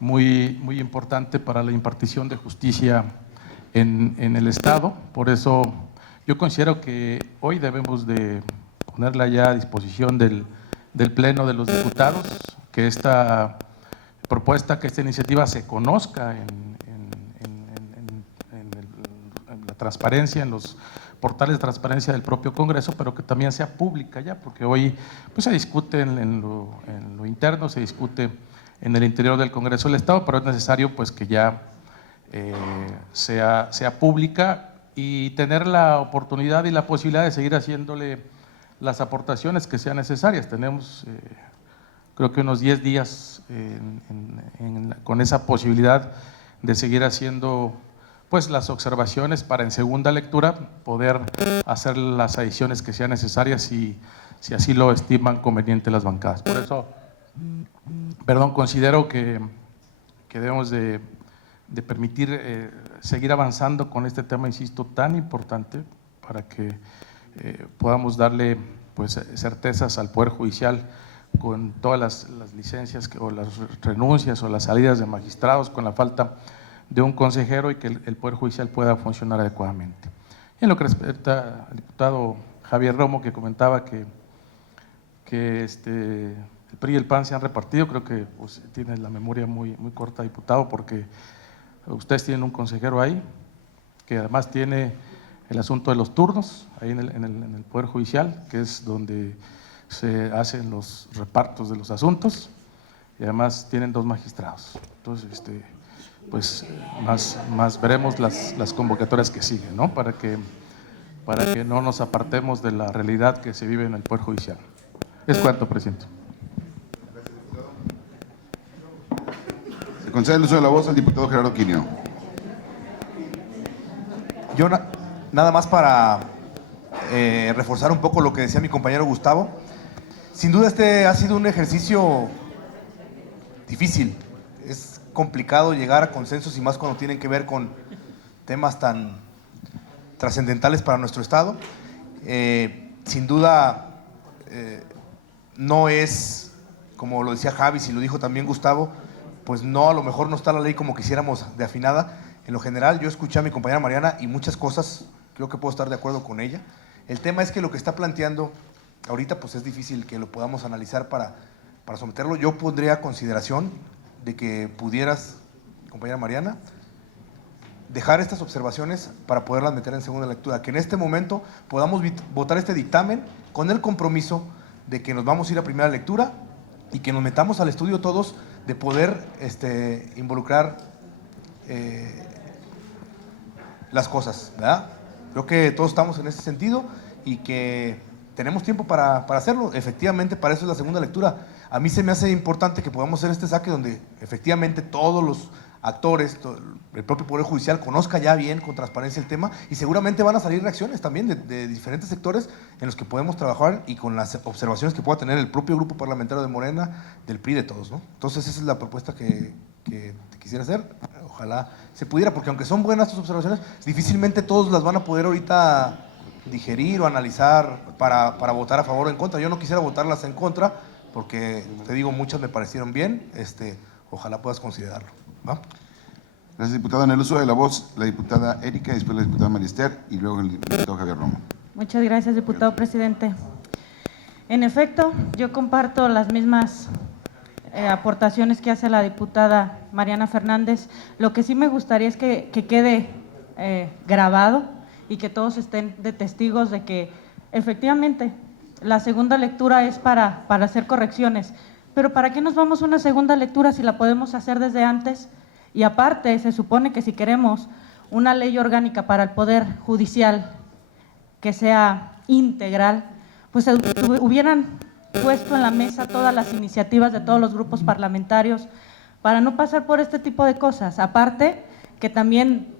muy importante para la impartición de justicia en el Estado. Por eso yo considero que hoy debemos de ponerla ya a disposición del Pleno de los Diputados, que esta propuesta, que esta iniciativa se conozca en la transparencia, en los portales de transparencia del propio Congreso, pero que también sea pública ya, porque hoy pues, se discute en lo interno, se discute en el interior del Congreso del Estado, pero es necesario pues que ya sea pública y tener la oportunidad y la posibilidad de seguir haciéndole las aportaciones que sean necesarias. Tenemos creo que unos 10 días con esa posibilidad de seguir haciendo pues las observaciones para en segunda lectura poder hacer las adiciones que sean necesarias si así lo estiman conveniente las bancadas. Por eso, considero que debemos de permitir seguir avanzando con este tema, insisto, tan importante para que podamos darle pues certezas al Poder Judicial con todas las licencias o las renuncias o las salidas de magistrados, con la falta de un consejero y que el Poder Judicial pueda funcionar adecuadamente. En lo que respecta al diputado Javier Romo, que comentaba que el PRI y el PAN se han repartido, creo que pues, tiene la memoria muy corta, diputado, porque ustedes tienen un consejero ahí, que además tiene el asunto de los turnos, ahí en el Poder Judicial, que es donde se hacen los repartos de los asuntos, y además tienen 2 magistrados. Entonces, pues más veremos las convocatorias que siguen, ¿no? Para que no nos apartemos de la realidad que se vive en el Poder Judicial. Es cuanto, presidente. Se concede el uso de la voz al diputado Gerardo Quirino. Yo nada más para reforzar un poco lo que decía mi compañero Gustavo. Sin duda este ha sido un ejercicio difícil. es complicado llegar a consensos y más cuando tienen que ver con temas tan trascendentales para nuestro Estado. Sin duda, no es, como lo decía Javi, y lo dijo también Gustavo, pues no, a lo mejor no está la ley como quisiéramos de afinada. En lo general, yo escuché a mi compañera Mariana y muchas cosas creo que puedo estar de acuerdo con ella. El tema es que lo que está planteando ahorita pues es difícil que lo podamos analizar para someterlo. Yo pondría a consideración de que pudieras, compañera Mariana, dejar estas observaciones para poderlas meter en segunda lectura, que en este momento podamos votar este dictamen con el compromiso de que nos vamos a ir a primera lectura y que nos metamos al estudio todos de poder involucrar las cosas, ¿verdad? Creo que todos estamos en ese sentido y que tenemos tiempo para hacerlo. Efectivamente, para eso es la segunda lectura. A mí se me hace importante que podamos hacer este saque donde efectivamente todos los actores, el propio Poder Judicial conozca ya bien, con transparencia el tema, y seguramente van a salir reacciones también de diferentes sectores en los que podemos trabajar y con las observaciones que pueda tener el propio grupo parlamentario de Morena, del PRI, de todos, ¿no? Entonces esa es la propuesta que te quisiera hacer. Ojalá se pudiera, porque aunque son buenas tus observaciones, difícilmente todos las van a poder ahorita digerir o analizar para votar a favor o en contra. Yo no quisiera votarlas en contra, porque te digo, muchas me parecieron bien, ojalá puedas considerarlo, ¿va? Gracias, diputado. En el uso de la voz, la diputada Erika, y después la diputada Marister, y luego el diputado Javier Romo. Muchas gracias, diputado presidente. En efecto, yo comparto las mismas aportaciones que hace la diputada Mariana Fernández. Lo que sí me gustaría es que quede grabado y que todos estén de testigos de que efectivamente la segunda lectura es para hacer correcciones. Pero ¿para qué nos vamos a una segunda lectura si la podemos hacer desde antes? Y aparte, se supone que si queremos una ley orgánica para el Poder Judicial que sea integral, pues hubieran puesto en la mesa todas las iniciativas de todos los grupos parlamentarios para no pasar por este tipo de cosas. Aparte, que también,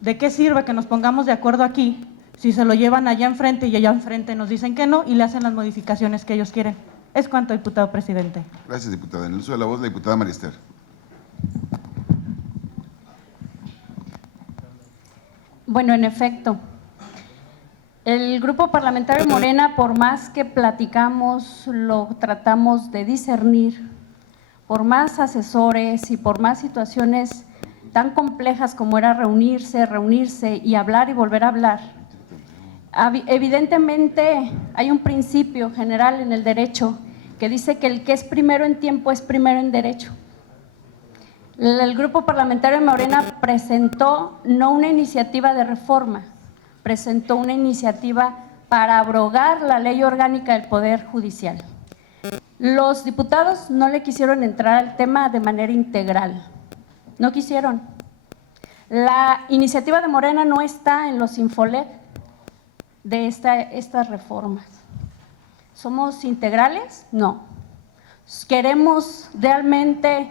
¿de qué sirve que nos pongamos de acuerdo aquí si se lo llevan allá enfrente y allá enfrente nos dicen que no y le hacen las modificaciones que ellos quieren? Es cuanto, diputado presidente. Gracias, diputada. En el uso de la voz, la diputada Marister. Bueno, en efecto, el Grupo Parlamentario Morena, por más que platicamos, lo tratamos de discernir, por más asesores y por más situaciones tan complejas como era reunirse y hablar y volver a hablar. Evidentemente hay un principio general en el derecho que dice que el que es primero en tiempo es primero en derecho. El Grupo Parlamentario de Morena presentó no una iniciativa de reforma, presentó una iniciativa para abrogar la Ley Orgánica del Poder Judicial. Los diputados no le quisieron entrar al tema de manera integral, no quisieron. La iniciativa de Morena no está en los Infolet de estas reformas. ¿Somos integrales? No. ¿Queremos realmente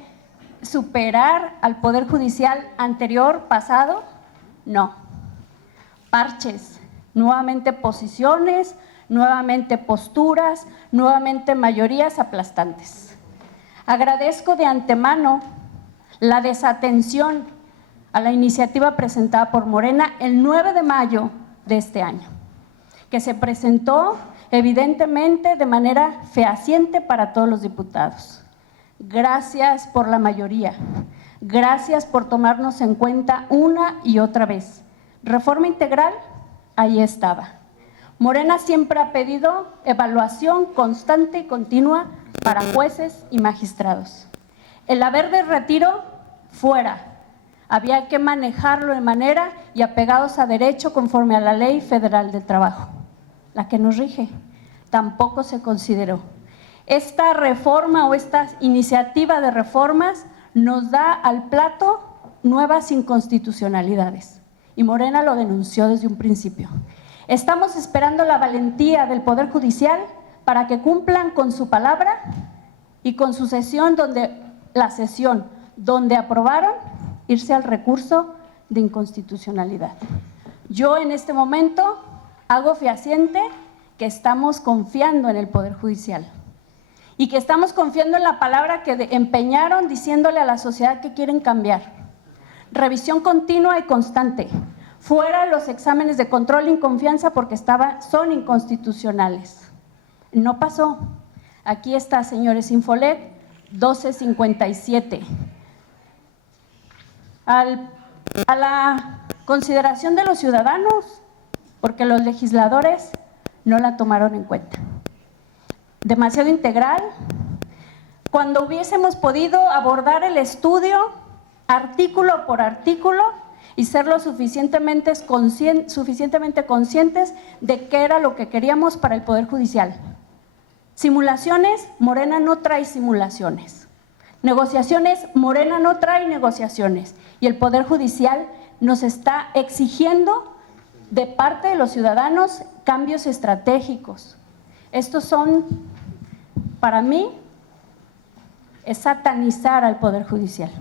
superar al Poder Judicial anterior, pasado? No. Parches, nuevamente posiciones, nuevamente posturas, nuevamente mayorías aplastantes. Agradezco de antemano la desatención a la iniciativa presentada por Morena el 9 de mayo de este año, que se presentó evidentemente de manera fehaciente para todos los diputados. Gracias por la mayoría, gracias por tomarnos en cuenta una y otra vez. Reforma integral, ahí estaba. Morena siempre ha pedido evaluación constante y continua para jueces y magistrados. El haber de retiro, fuera. Había que manejarlo de manera y apegados a derecho conforme a la Ley Federal del Trabajo, la que nos rige. Tampoco se consideró. Esta reforma o esta iniciativa de reformas nos da al plato nuevas inconstitucionalidades y Morena lo denunció desde un principio. Estamos esperando la valentía del Poder Judicial para que cumplan con su palabra y con su sesión donde aprobaron irse al recurso de inconstitucionalidad. Yo en este momento hago fehaciente que estamos confiando en el Poder Judicial y que estamos confiando en la palabra que empeñaron diciéndole a la sociedad que quieren cambiar. Revisión continua y constante. Fuera los exámenes de control y confianza porque son inconstitucionales. No pasó. Aquí está, señores, Infolet 1257. A la consideración de los ciudadanos, porque los legisladores no la tomaron en cuenta. Demasiado integral. Cuando hubiésemos podido abordar el estudio artículo por artículo y ser lo suficientemente conscientes de qué era lo que queríamos para el Poder Judicial. Simulaciones, Morena no trae simulaciones. Negociaciones, Morena no trae negociaciones. Y el Poder Judicial nos está exigiendo de parte de los ciudadanos cambios estratégicos. Estos son, para mí, es satanizar al Poder Judicial.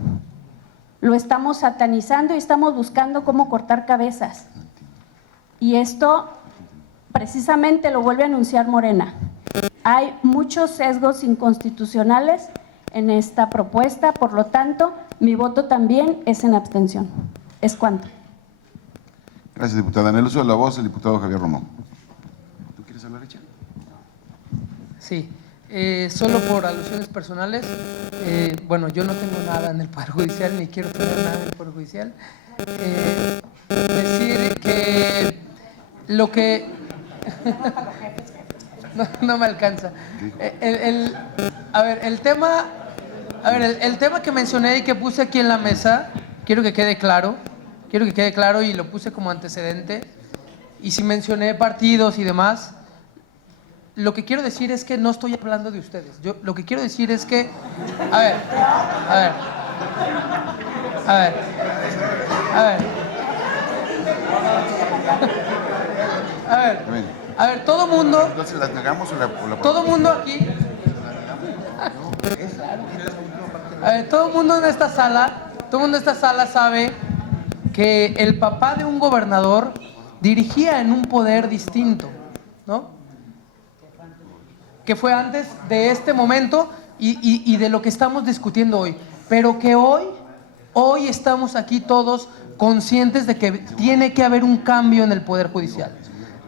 Lo estamos satanizando y estamos buscando cómo cortar cabezas. Y esto precisamente lo vuelve a anunciar Morena. Hay muchos sesgos inconstitucionales en esta propuesta, por lo tanto, mi voto también es en abstención. Es cuanto. Gracias, diputada. En el uso de la voz, el diputado Javier Romo. ¿Tú quieres hablar, Echa? Sí, solo por alusiones personales, bueno, yo no tengo nada en el Poder Judicial, ni quiero tener nada en el Poder Judicial. Decir que lo que… no me alcanza. El tema que mencioné y que puse aquí en la mesa, quiero que quede claro y lo puse como antecedente, y si mencioné partidos y demás, lo que quiero decir es que no estoy hablando de ustedes. Yo lo que quiero decir es que, a ver, todo mundo… Entonces, ¿las negamos o la Todo mundo aquí… todo el mundo en esta sala sabe que el papá de un gobernador dirigía en un poder distinto, ¿no? Que fue antes de este momento y de lo que estamos discutiendo hoy, pero que hoy estamos aquí todos conscientes de que tiene que haber un cambio en el Poder Judicial,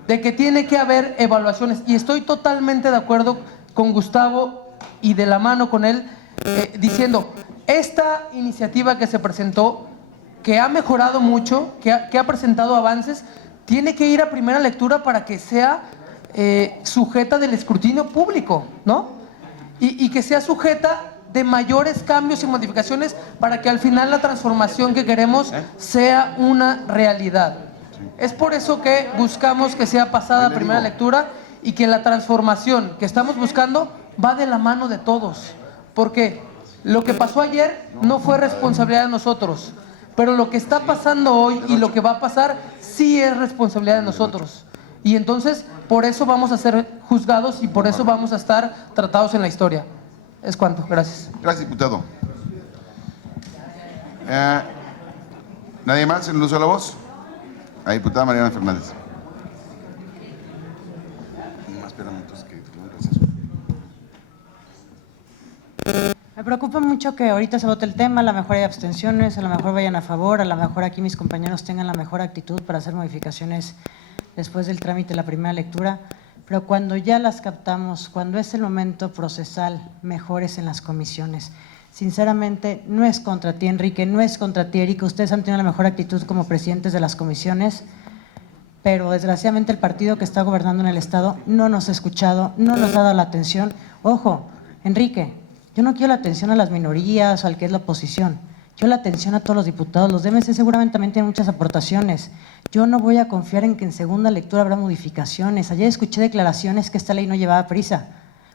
de que tiene que haber evaluaciones, y estoy totalmente de acuerdo con Gustavo y de la mano con él, diciendo, esta iniciativa que se presentó, que ha mejorado mucho, que ha presentado avances, tiene que ir a primera lectura para que sea sujeta del escrutinio público, ¿no? Y que sea sujeta de mayores cambios y modificaciones para que al final la transformación que queremos sea una realidad. Es por eso que buscamos que sea pasada a primera lectura y que la transformación que estamos buscando va de la mano de todos, porque lo que pasó ayer no fue responsabilidad de nosotros, pero lo que está pasando hoy y lo que va a pasar sí es responsabilidad de nosotros. Y entonces, por eso vamos a ser juzgados y por eso vamos a estar tratados en la historia. Es cuanto. Gracias. Gracias, diputado. ¿Nadie más en el uso de la voz? La diputada Mariana Fernández. Me preocupa mucho que ahorita se vote el tema, a lo mejor hay abstenciones, a lo mejor vayan a favor, a lo mejor aquí mis compañeros tengan la mejor actitud para hacer modificaciones después del trámite de la primera lectura, pero cuando ya las captamos, cuando es el momento procesal, mejores en las comisiones. Sinceramente, no es contra ti, Enrique, no es contra ti, Erika, ustedes han tenido la mejor actitud como presidentes de las comisiones, pero desgraciadamente el partido que está gobernando en el Estado no nos ha escuchado, no nos ha dado la atención. Ojo, Enrique, yo no quiero la atención a las minorías o al que es la oposición, yo la atención a todos los diputados. Los de MC seguramente también tienen muchas aportaciones. Yo no voy a confiar en que en segunda lectura habrá modificaciones. Ayer escuché declaraciones que esta ley no llevaba prisa,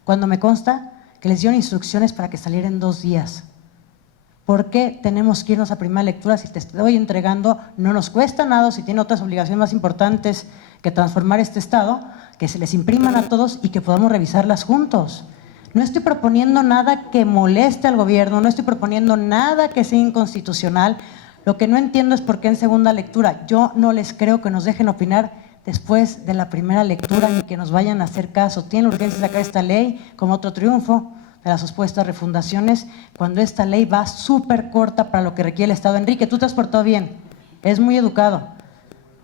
cuando me consta que les dieron instrucciones para que saliera en 2 días. ¿Por qué tenemos que irnos a primera lectura si te estoy entregando? No nos cuesta nada, si tiene otras obligaciones más importantes que transformar este Estado, que se les impriman a todos y que podamos revisarlas juntos. No estoy proponiendo nada que moleste al gobierno, no estoy proponiendo nada que sea inconstitucional. Lo que no entiendo es por qué en segunda lectura. Yo no les creo que nos dejen opinar después de la primera lectura ni que nos vayan a hacer caso. Tienen urgencia de sacar esta ley como otro triunfo. de las supuestas refundaciones, cuando esta ley va súper corta para lo que requiere el Estado. Enrique, tú te has portado bien, eres muy educado,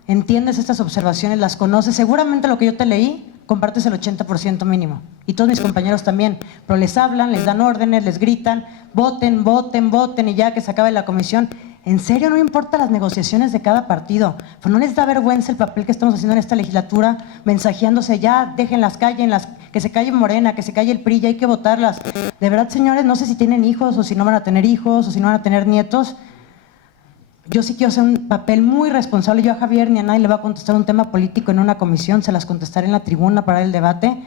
entiendes estas observaciones, las conoces, seguramente lo que yo te leí compartes el 80% mínimo, y todos mis compañeros también, pero les hablan, les dan órdenes, les gritan, voten, voten, voten, y ya que se acabe la comisión. ¿En serio no importa las negociaciones de cada partido? ¿Pero no les da vergüenza el papel que estamos haciendo en esta legislatura, mensajeándose ya, dejen las calles, que se calle Morena, que se calle el PRI, ya hay que votarlas? De verdad, señores, no sé si tienen hijos, o si no van a tener hijos, o si no van a tener nietos. Yo sí quiero hacer un papel muy responsable. Yo a Javier ni a nadie le voy a contestar un tema político en una comisión, se las contestaré en la tribuna para el debate,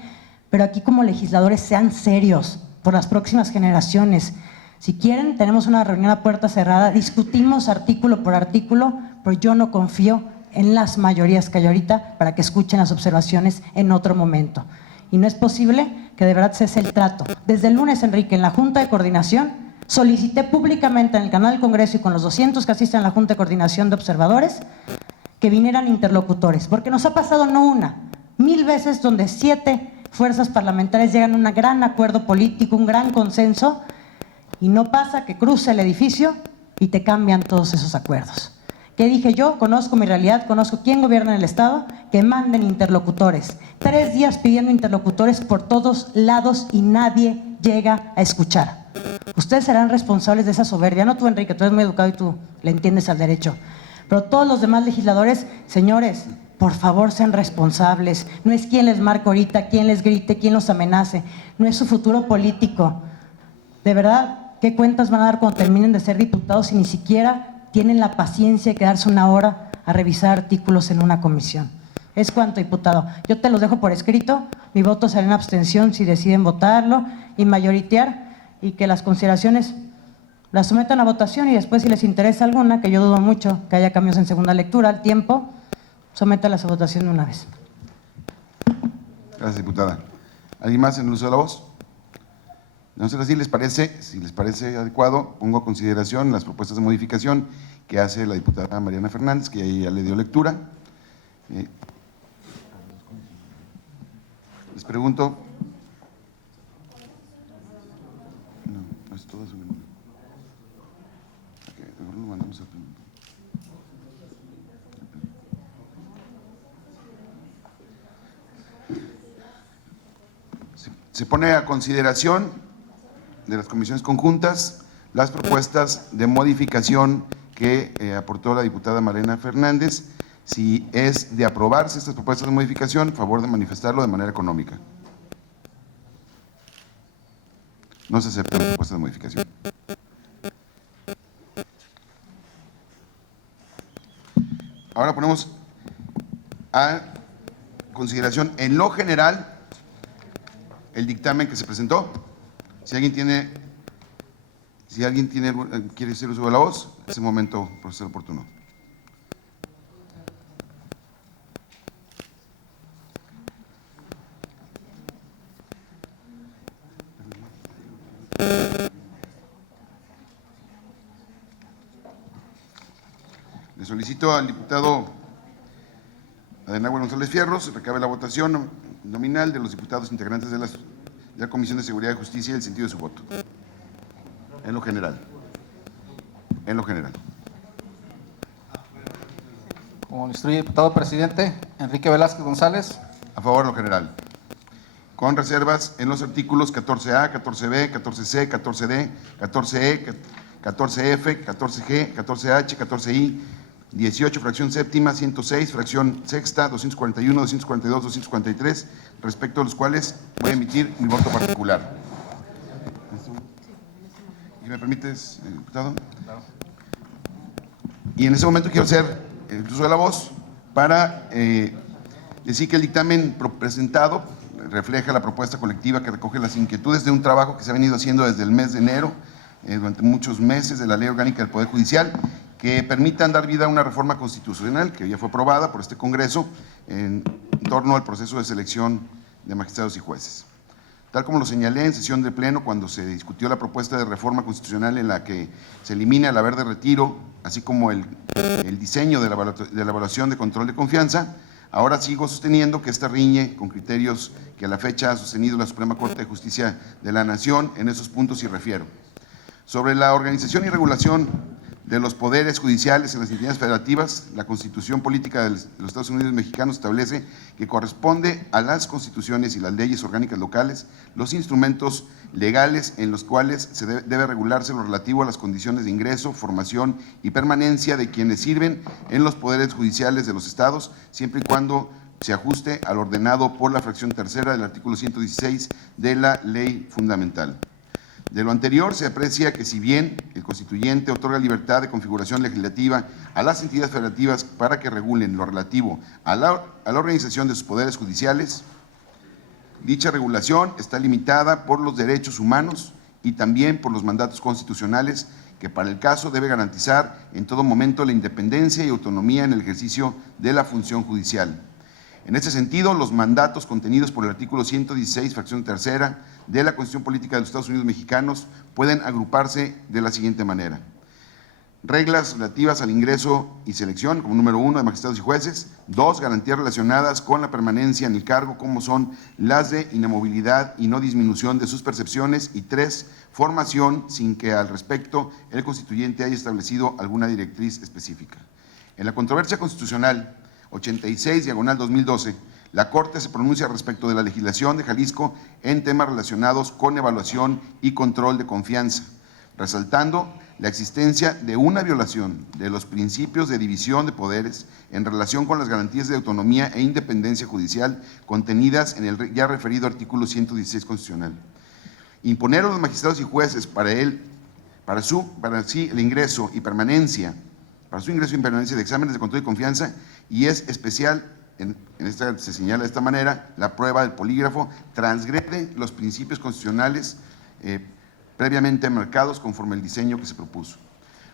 pero aquí como legisladores sean serios por las próximas generaciones. Si quieren, tenemos una reunión a puerta cerrada, discutimos artículo por artículo, pero yo no confío en las mayorías que hay ahorita para que escuchen las observaciones en otro momento. Y no es posible que de verdad cese el trato. Desde el lunes, Enrique, en la Junta de Coordinación, solicité públicamente en el canal del Congreso y con los 200 que asisten a la Junta de Coordinación de Observadores que vinieran interlocutores, porque nos ha pasado no una, 1000 veces donde 7 fuerzas parlamentarias llegan a un gran acuerdo político, un gran consenso, y no pasa que cruce el edificio y te cambian todos esos acuerdos. ¿Qué dije yo? Conozco mi realidad, conozco quién gobierna en el Estado, que manden interlocutores. 3 días pidiendo interlocutores por todos lados y nadie llega a escuchar. Ustedes serán responsables de esa soberbia, no tú, Enrique, tú eres muy educado y tú le entiendes al derecho, pero todos los demás legisladores, señores, por favor sean responsables. No es quién les marca ahorita, quién les grite, quién los amenace, no es su futuro político. De verdad, ¿qué cuentas van a dar cuando terminen de ser diputados si ni siquiera tienen la paciencia de quedarse una hora a revisar artículos en una comisión? Es cuanto, diputado. Yo te los dejo por escrito, mi voto será en abstención si deciden votarlo y mayoritear, y que las consideraciones las sometan a votación, y después, si les interesa alguna, que yo dudo mucho que haya cambios en segunda lectura, al tiempo, sométalas a votación de una vez. Gracias, diputada. ¿Alguien más en el uso de la voz? No sé si les parece adecuado, pongo a consideración las propuestas de modificación que hace la diputada Mariana Fernández, que ya le dio lectura. Les pregunto. No, es todo eso. Mejor lo mandamos al pleno. Se pone a consideración de las comisiones conjuntas las propuestas de modificación que aportó la diputada Mariana Fernández. Si es de aprobarse estas propuestas de modificación, favor de manifestarlo de manera económica. No se aceptan las propuestas de modificación. Ahora ponemos a consideración en lo general el dictamen que se presentó. Si alguien quiere hacer uso de la voz, es el momento procesal oportuno. Le solicito al diputado Adenáhuac González Fierros recabe la votación nominal de los diputados integrantes de la Comisión de Seguridad y Justicia y el sentido de su voto. En lo general. En lo general. Como instruye el diputado presidente, Enrique Velázquez González. A favor en lo general. Con reservas en los artículos 14A, 14B, 14C, 14D, 14E, 14F, 14G, 14H, 14I, 18, fracción séptima, 106, fracción sexta, 241, 242, 243, respecto a los cuales voy a emitir mi voto particular. ¿Y me permites, diputado? Claro. Y en ese momento quiero hacer el uso de la voz para decir que el dictamen presentado refleja la propuesta colectiva que recoge las inquietudes de un trabajo que se ha venido haciendo desde el mes de enero, durante muchos meses, de la Ley Orgánica del Poder Judicial, que permitan dar vida a una reforma constitucional que ya fue aprobada por este Congreso en torno al proceso de selección de magistrados y jueces. Tal como lo señalé en sesión de pleno cuando se discutió la propuesta de reforma constitucional en la que se elimina el haber de retiro, así como el diseño de la evaluación de control de confianza, Ahora sigo sosteniendo que esta riñe con criterios que a la fecha ha sostenido la Suprema Corte de Justicia de la Nación en esos puntos y refiero. Sobre la organización y regulación de los poderes judiciales en las entidades federativas, la Constitución Política de los Estados Unidos Mexicanos establece que corresponde a las constituciones y las leyes orgánicas locales los instrumentos legales en los cuales se debe regularse lo relativo a las condiciones de ingreso, formación y permanencia de quienes sirven en los poderes judiciales de los estados, siempre y cuando se ajuste al ordenado por la fracción tercera del artículo 116 de la Ley Fundamental. De lo anterior se aprecia que si bien el constituyente otorga libertad de configuración legislativa a las entidades federativas para que regulen lo relativo a la organización de sus poderes judiciales, dicha regulación está limitada por los derechos humanos y también por los mandatos constitucionales que para el caso debe garantizar en todo momento la independencia y autonomía en el ejercicio de la función judicial. En este sentido, los mandatos contenidos por el artículo 116, fracción tercera, de la Constitución Política de los Estados Unidos Mexicanos pueden agruparse de la siguiente manera. Reglas relativas al ingreso y selección, como número 1, de magistrados y jueces. 2, garantías relacionadas con la permanencia en el cargo, como son las de inamovilidad y no disminución de sus percepciones. Y 3, formación sin que al respecto el constituyente haya establecido alguna directriz específica. En la controversia constitucional 86/2012, la Corte se pronuncia respecto de la legislación de Jalisco en temas relacionados con evaluación y control de confianza, resaltando la existencia de una violación de los principios de división de poderes en relación con las garantías de autonomía e independencia judicial contenidas en el ya referido artículo 116 constitucional. Imponer a los magistrados y jueces para el ingreso y permanencia de exámenes de control y confianza, y es especial, se señala de esta manera, la prueba del polígrafo transgrede los principios constitucionales previamente marcados conforme el diseño que se propuso.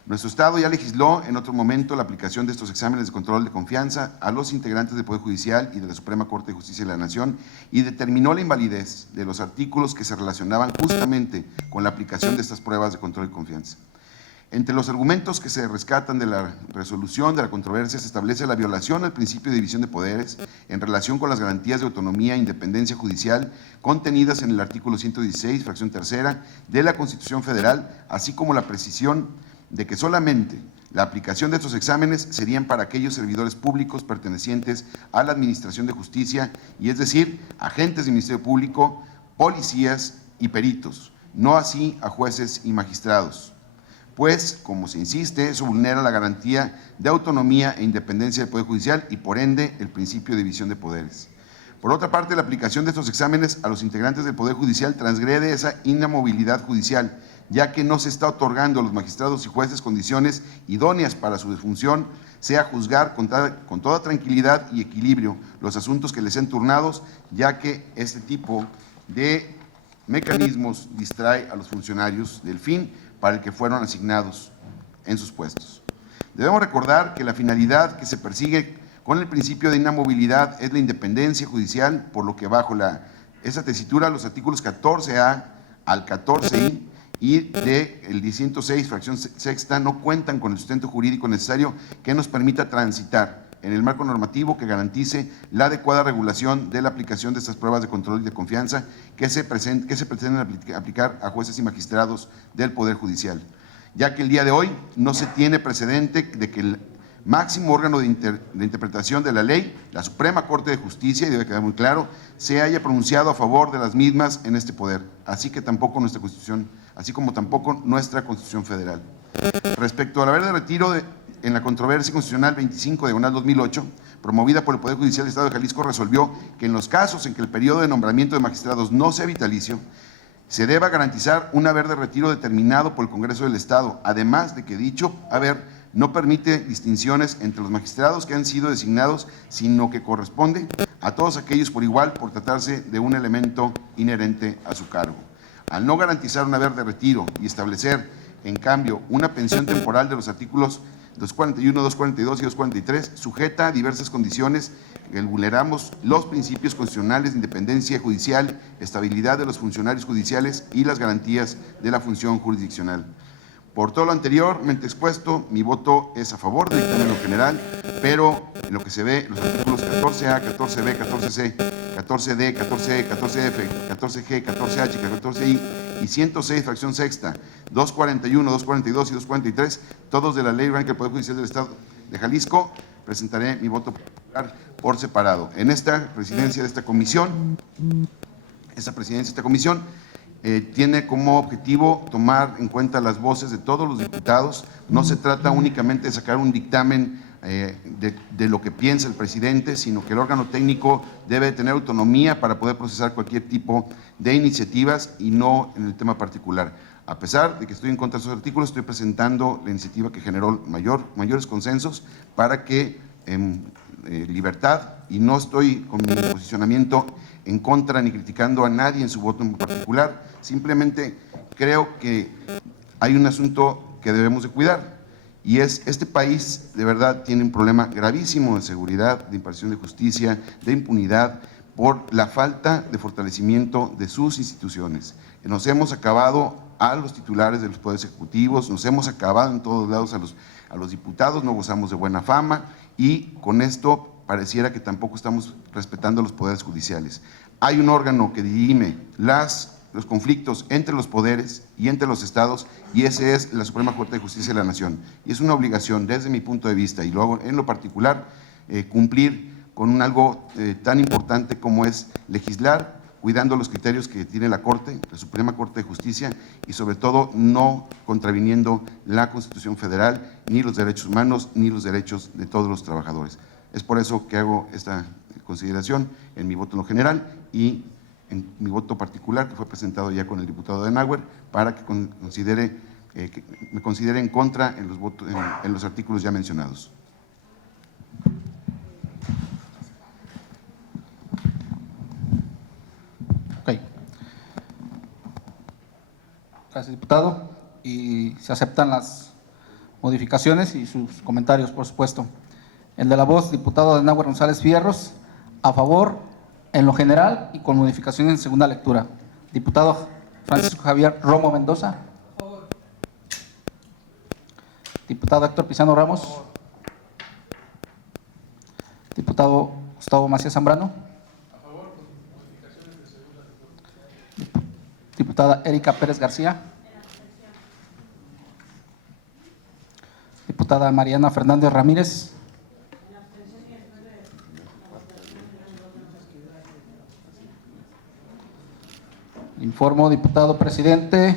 Nuestro Estado ya legisló en otro momento la aplicación de estos exámenes de control de confianza a los integrantes del Poder Judicial y de la Suprema Corte de Justicia de la Nación y determinó la invalidez de los artículos que se relacionaban justamente con la aplicación de estas pruebas de control de confianza. Entre los argumentos que se rescatan de la resolución de la controversia se establece la violación al principio de división de poderes en relación con las garantías de autonomía e independencia judicial contenidas en el artículo 116, fracción tercera de la Constitución Federal, así como la precisión de que solamente la aplicación de estos exámenes serían para aquellos servidores públicos pertenecientes a la Administración de Justicia, y es decir, agentes del Ministerio Público, policías y peritos, no así a jueces y magistrados. Pues, como se insiste, eso vulnera la garantía de autonomía e independencia del Poder Judicial y, por ende, el principio de división de poderes. Por otra parte, la aplicación de estos exámenes a los integrantes del Poder Judicial transgrede esa inamovilidad judicial, ya que no se está otorgando a los magistrados y jueces condiciones idóneas para su función, sea juzgar con toda tranquilidad y equilibrio los asuntos que les sean turnados, ya que este tipo de mecanismos distrae a los funcionarios del fin para el que fueron asignados en sus puestos. Debemos recordar que la finalidad que se persigue con el principio de inamovilidad es la independencia judicial, por lo que bajo esa tesitura los artículos 14A al 14I y del 106, fracción sexta, no cuentan con el sustento jurídico necesario que nos permita transitar en el marco normativo que garantice la adecuada regulación de la aplicación de estas pruebas de control y de confianza que se pretenden aplicar a jueces y magistrados del Poder Judicial, ya que el día de hoy no se tiene precedente de que el máximo órgano de interpretación de la ley, la Suprema Corte de Justicia, y debe quedar muy claro, se haya pronunciado a favor de las mismas en este poder, así como tampoco nuestra Constitución Federal. Respecto al haber de retiro en la controversia constitucional 25/2008, promovida por el Poder Judicial del Estado de Jalisco, resolvió que en los casos en que el periodo de nombramiento de magistrados no sea vitalicio, se deba garantizar un haber de retiro determinado por el Congreso del Estado, además de que dicho haber no permite distinciones entre los magistrados que han sido designados, sino que corresponde a todos aquellos por igual por tratarse de un elemento inherente a su cargo. Al no garantizar un haber de retiro y establecer, en cambio, una pensión temporal de los artículos 241, 242 y 243, sujeta a diversas condiciones que vulneramos los principios constitucionales de independencia judicial, estabilidad de los funcionarios judiciales y las garantías de la función jurisdiccional. Por todo lo anteriormente expuesto, mi voto es a favor del dictamen en lo general, pero en lo que se ve, los artículos 14A, 14B, 14C, 14D, 14E, 14F, 14G, 14H, 14I y 106, fracción sexta, 241, 242 y 243, todos de la Ley Orgánica del Poder Judicial del Estado de Jalisco, presentaré mi voto popular por separado. En esta presidencia de esta comisión, tiene como objetivo tomar en cuenta las voces de todos los diputados. No se trata únicamente de sacar un dictamen de lo que piensa el presidente, sino que el órgano técnico debe tener autonomía para poder procesar cualquier tipo de iniciativas y no en el tema particular. A pesar de que estoy en contra de esos artículos, estoy presentando la iniciativa que generó mayores consensos para que libertad, y no estoy con mi posicionamiento en contra ni criticando a nadie en su voto en particular, simplemente creo que hay un asunto que debemos de cuidar, y es, este país de verdad tiene un problema gravísimo de seguridad, de impartición de justicia, de impunidad, por la falta de fortalecimiento de sus instituciones. Nos hemos acabado a los titulares de los poderes ejecutivos, nos hemos acabado en todos lados a los diputados, no gozamos de buena fama, y con esto pareciera que tampoco estamos respetando los poderes judiciales. Hay un órgano que dirime los conflictos entre los poderes y entre los estados, y ese es la Suprema Corte de Justicia de la Nación. Y es una obligación, desde mi punto de vista, y luego en lo particular, cumplir con algo tan importante como es legislar, cuidando los criterios que tiene la Corte, la Suprema Corte de Justicia, y sobre todo no contraviniendo la Constitución Federal, ni los derechos humanos, ni los derechos de todos los trabajadores. Es por eso que hago esta consideración en mi voto en lo general y en mi voto particular, que fue presentado ya con el diputado de Nahue, para que me considere en contra en los artículos ya mencionados. Ok. Gracias, diputado. Y se aceptan las modificaciones y sus comentarios, por supuesto. El de la voz, diputado de Nahue González Fierros, a favor en lo general y con modificaciones en segunda lectura. Diputado Francisco Javier Romo Mendoza. Diputado Héctor Pizano Ramos. Diputado Gustavo Macías Zambrano. A favor con modificaciones en segunda lectura. Diputada Erika Pérez García. Diputada Mariana Fernández Ramírez. Informo, diputado presidente,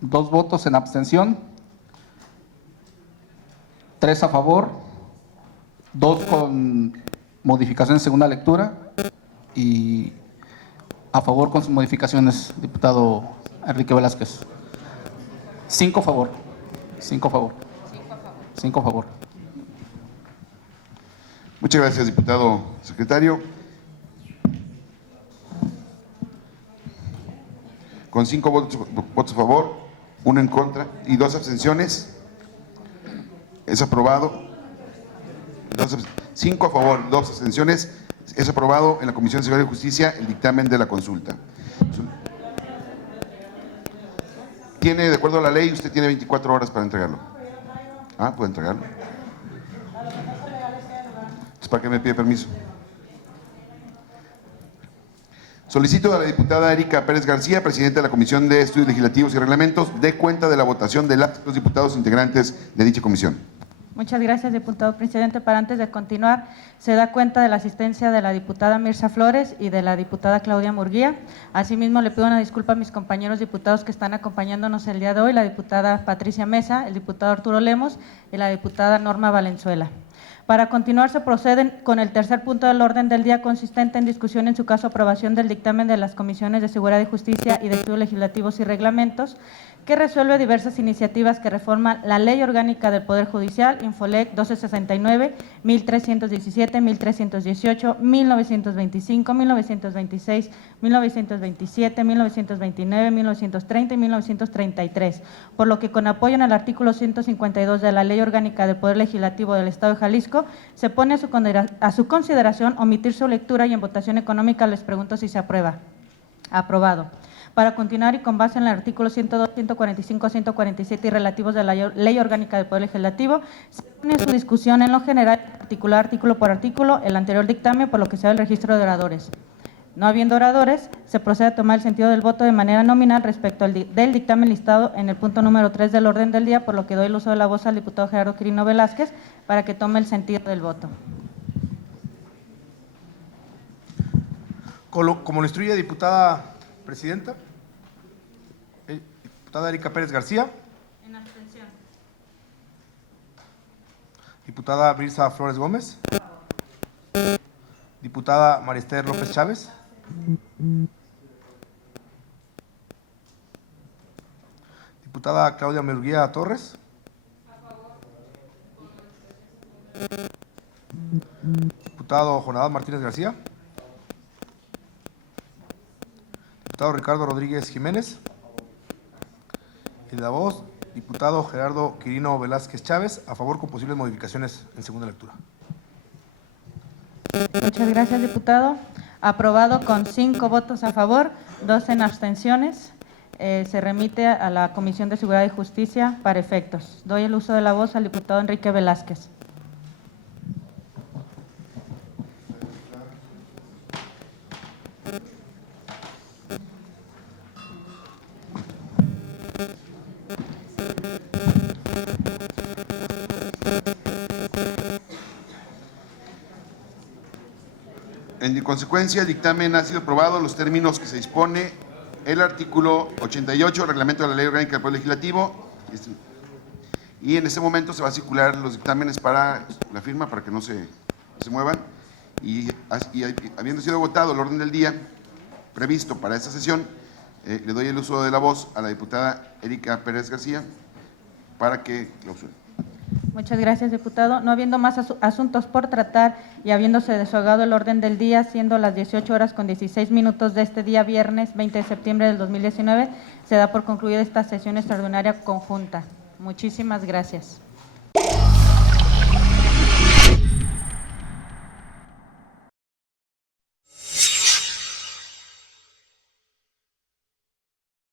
2 votos en abstención, 3 a favor, 2 con modificación en segunda lectura y a favor con sus modificaciones, diputado Enrique Velázquez. 5 a favor. 5 a favor. 5 a favor. Muchas gracias, diputado secretario. Con 5 votos a favor, 1 en contra y 2 abstenciones, es aprobado. 5 a favor, 2 abstenciones, es aprobado en la Comisión de Seguridad y Justicia el dictamen de la consulta. Tiene, de acuerdo a la ley, usted tiene 24 horas para entregarlo. Ah, ¿puede entregarlo? Entonces, ¿para qué me pide permiso? Solicito a la diputada Erika Pérez García, presidenta de la Comisión de Estudios Legislativos y Reglamentos, dé cuenta de la votación de los diputados integrantes de dicha comisión. Muchas gracias, diputado presidente. Para antes de continuar, se da cuenta de la asistencia de la diputada Mirza Flores y de la diputada Claudia Murguía. Asimismo, le pido una disculpa a mis compañeros diputados que están acompañándonos el día de hoy, la diputada Patricia Mesa, el diputado Arturo Lemos y la diputada Norma Valenzuela. Para continuar, se proceden con el tercer punto del orden del día, consistente en discusión en su caso aprobación del dictamen de las Comisiones de Seguridad y Justicia y de Estudios Legislativos y Reglamentos, que resuelve diversas iniciativas que reforman la Ley Orgánica del Poder Judicial, Infolec 1269, 1317, 1318, 1925, 1926, 1927, 1929, 1930 y 1933, por lo que con apoyo en el artículo 152 de la Ley Orgánica del Poder Legislativo del Estado de Jalisco, se pone a su consideración omitir su lectura y en votación económica les pregunto si se aprueba. Aprobado. Para continuar y con base en el artículo 102, 145, 147 y relativos de la Ley Orgánica del Poder Legislativo, se pone en su discusión en lo general, articular artículo por artículo, el anterior dictamen, por lo que se da el registro de oradores. No habiendo oradores, se procede a tomar el sentido del voto de manera nominal respecto del dictamen listado en el punto número 3 del orden del día, por lo que doy el uso de la voz al diputado Gerardo Quirino Velázquez para que tome el sentido del voto. Como lo instruye diputada presidenta, diputada Erika Pérez García. En abstención. Diputada Brisa Flores Gómez. Diputada María Esther López Chávez. Diputada Claudia Murguía Torres. Diputado Jonadab Martínez García. Diputado Ricardo Rodríguez Jiménez. Y la voz, diputado Gerardo Quirino Velázquez Chávez, a favor con posibles modificaciones en segunda lectura. Muchas gracias, diputado. Aprobado con 5 votos a favor, 2 en abstenciones. Se remite a la Comisión de Seguridad y Justicia para efectos. Doy el uso de la voz al diputado Enrique Velázquez. En consecuencia, el dictamen ha sido aprobado en los términos que se dispone el artículo 88 del Reglamento de la Ley Orgánica del Poder Legislativo. Y en este momento se va a circular los dictámenes para la firma, para que no se muevan. Y habiendo sido votado el orden del día previsto para esta sesión, le doy el uso de la voz a la diputada Erika Pérez García para que clausure. Muchas gracias, diputado. No habiendo más asuntos por tratar y habiéndose desahogado el orden del día, siendo las 18 horas con 16 minutos de este día viernes 20 de septiembre del 2019, se da por concluida esta sesión extraordinaria conjunta. Muchísimas gracias.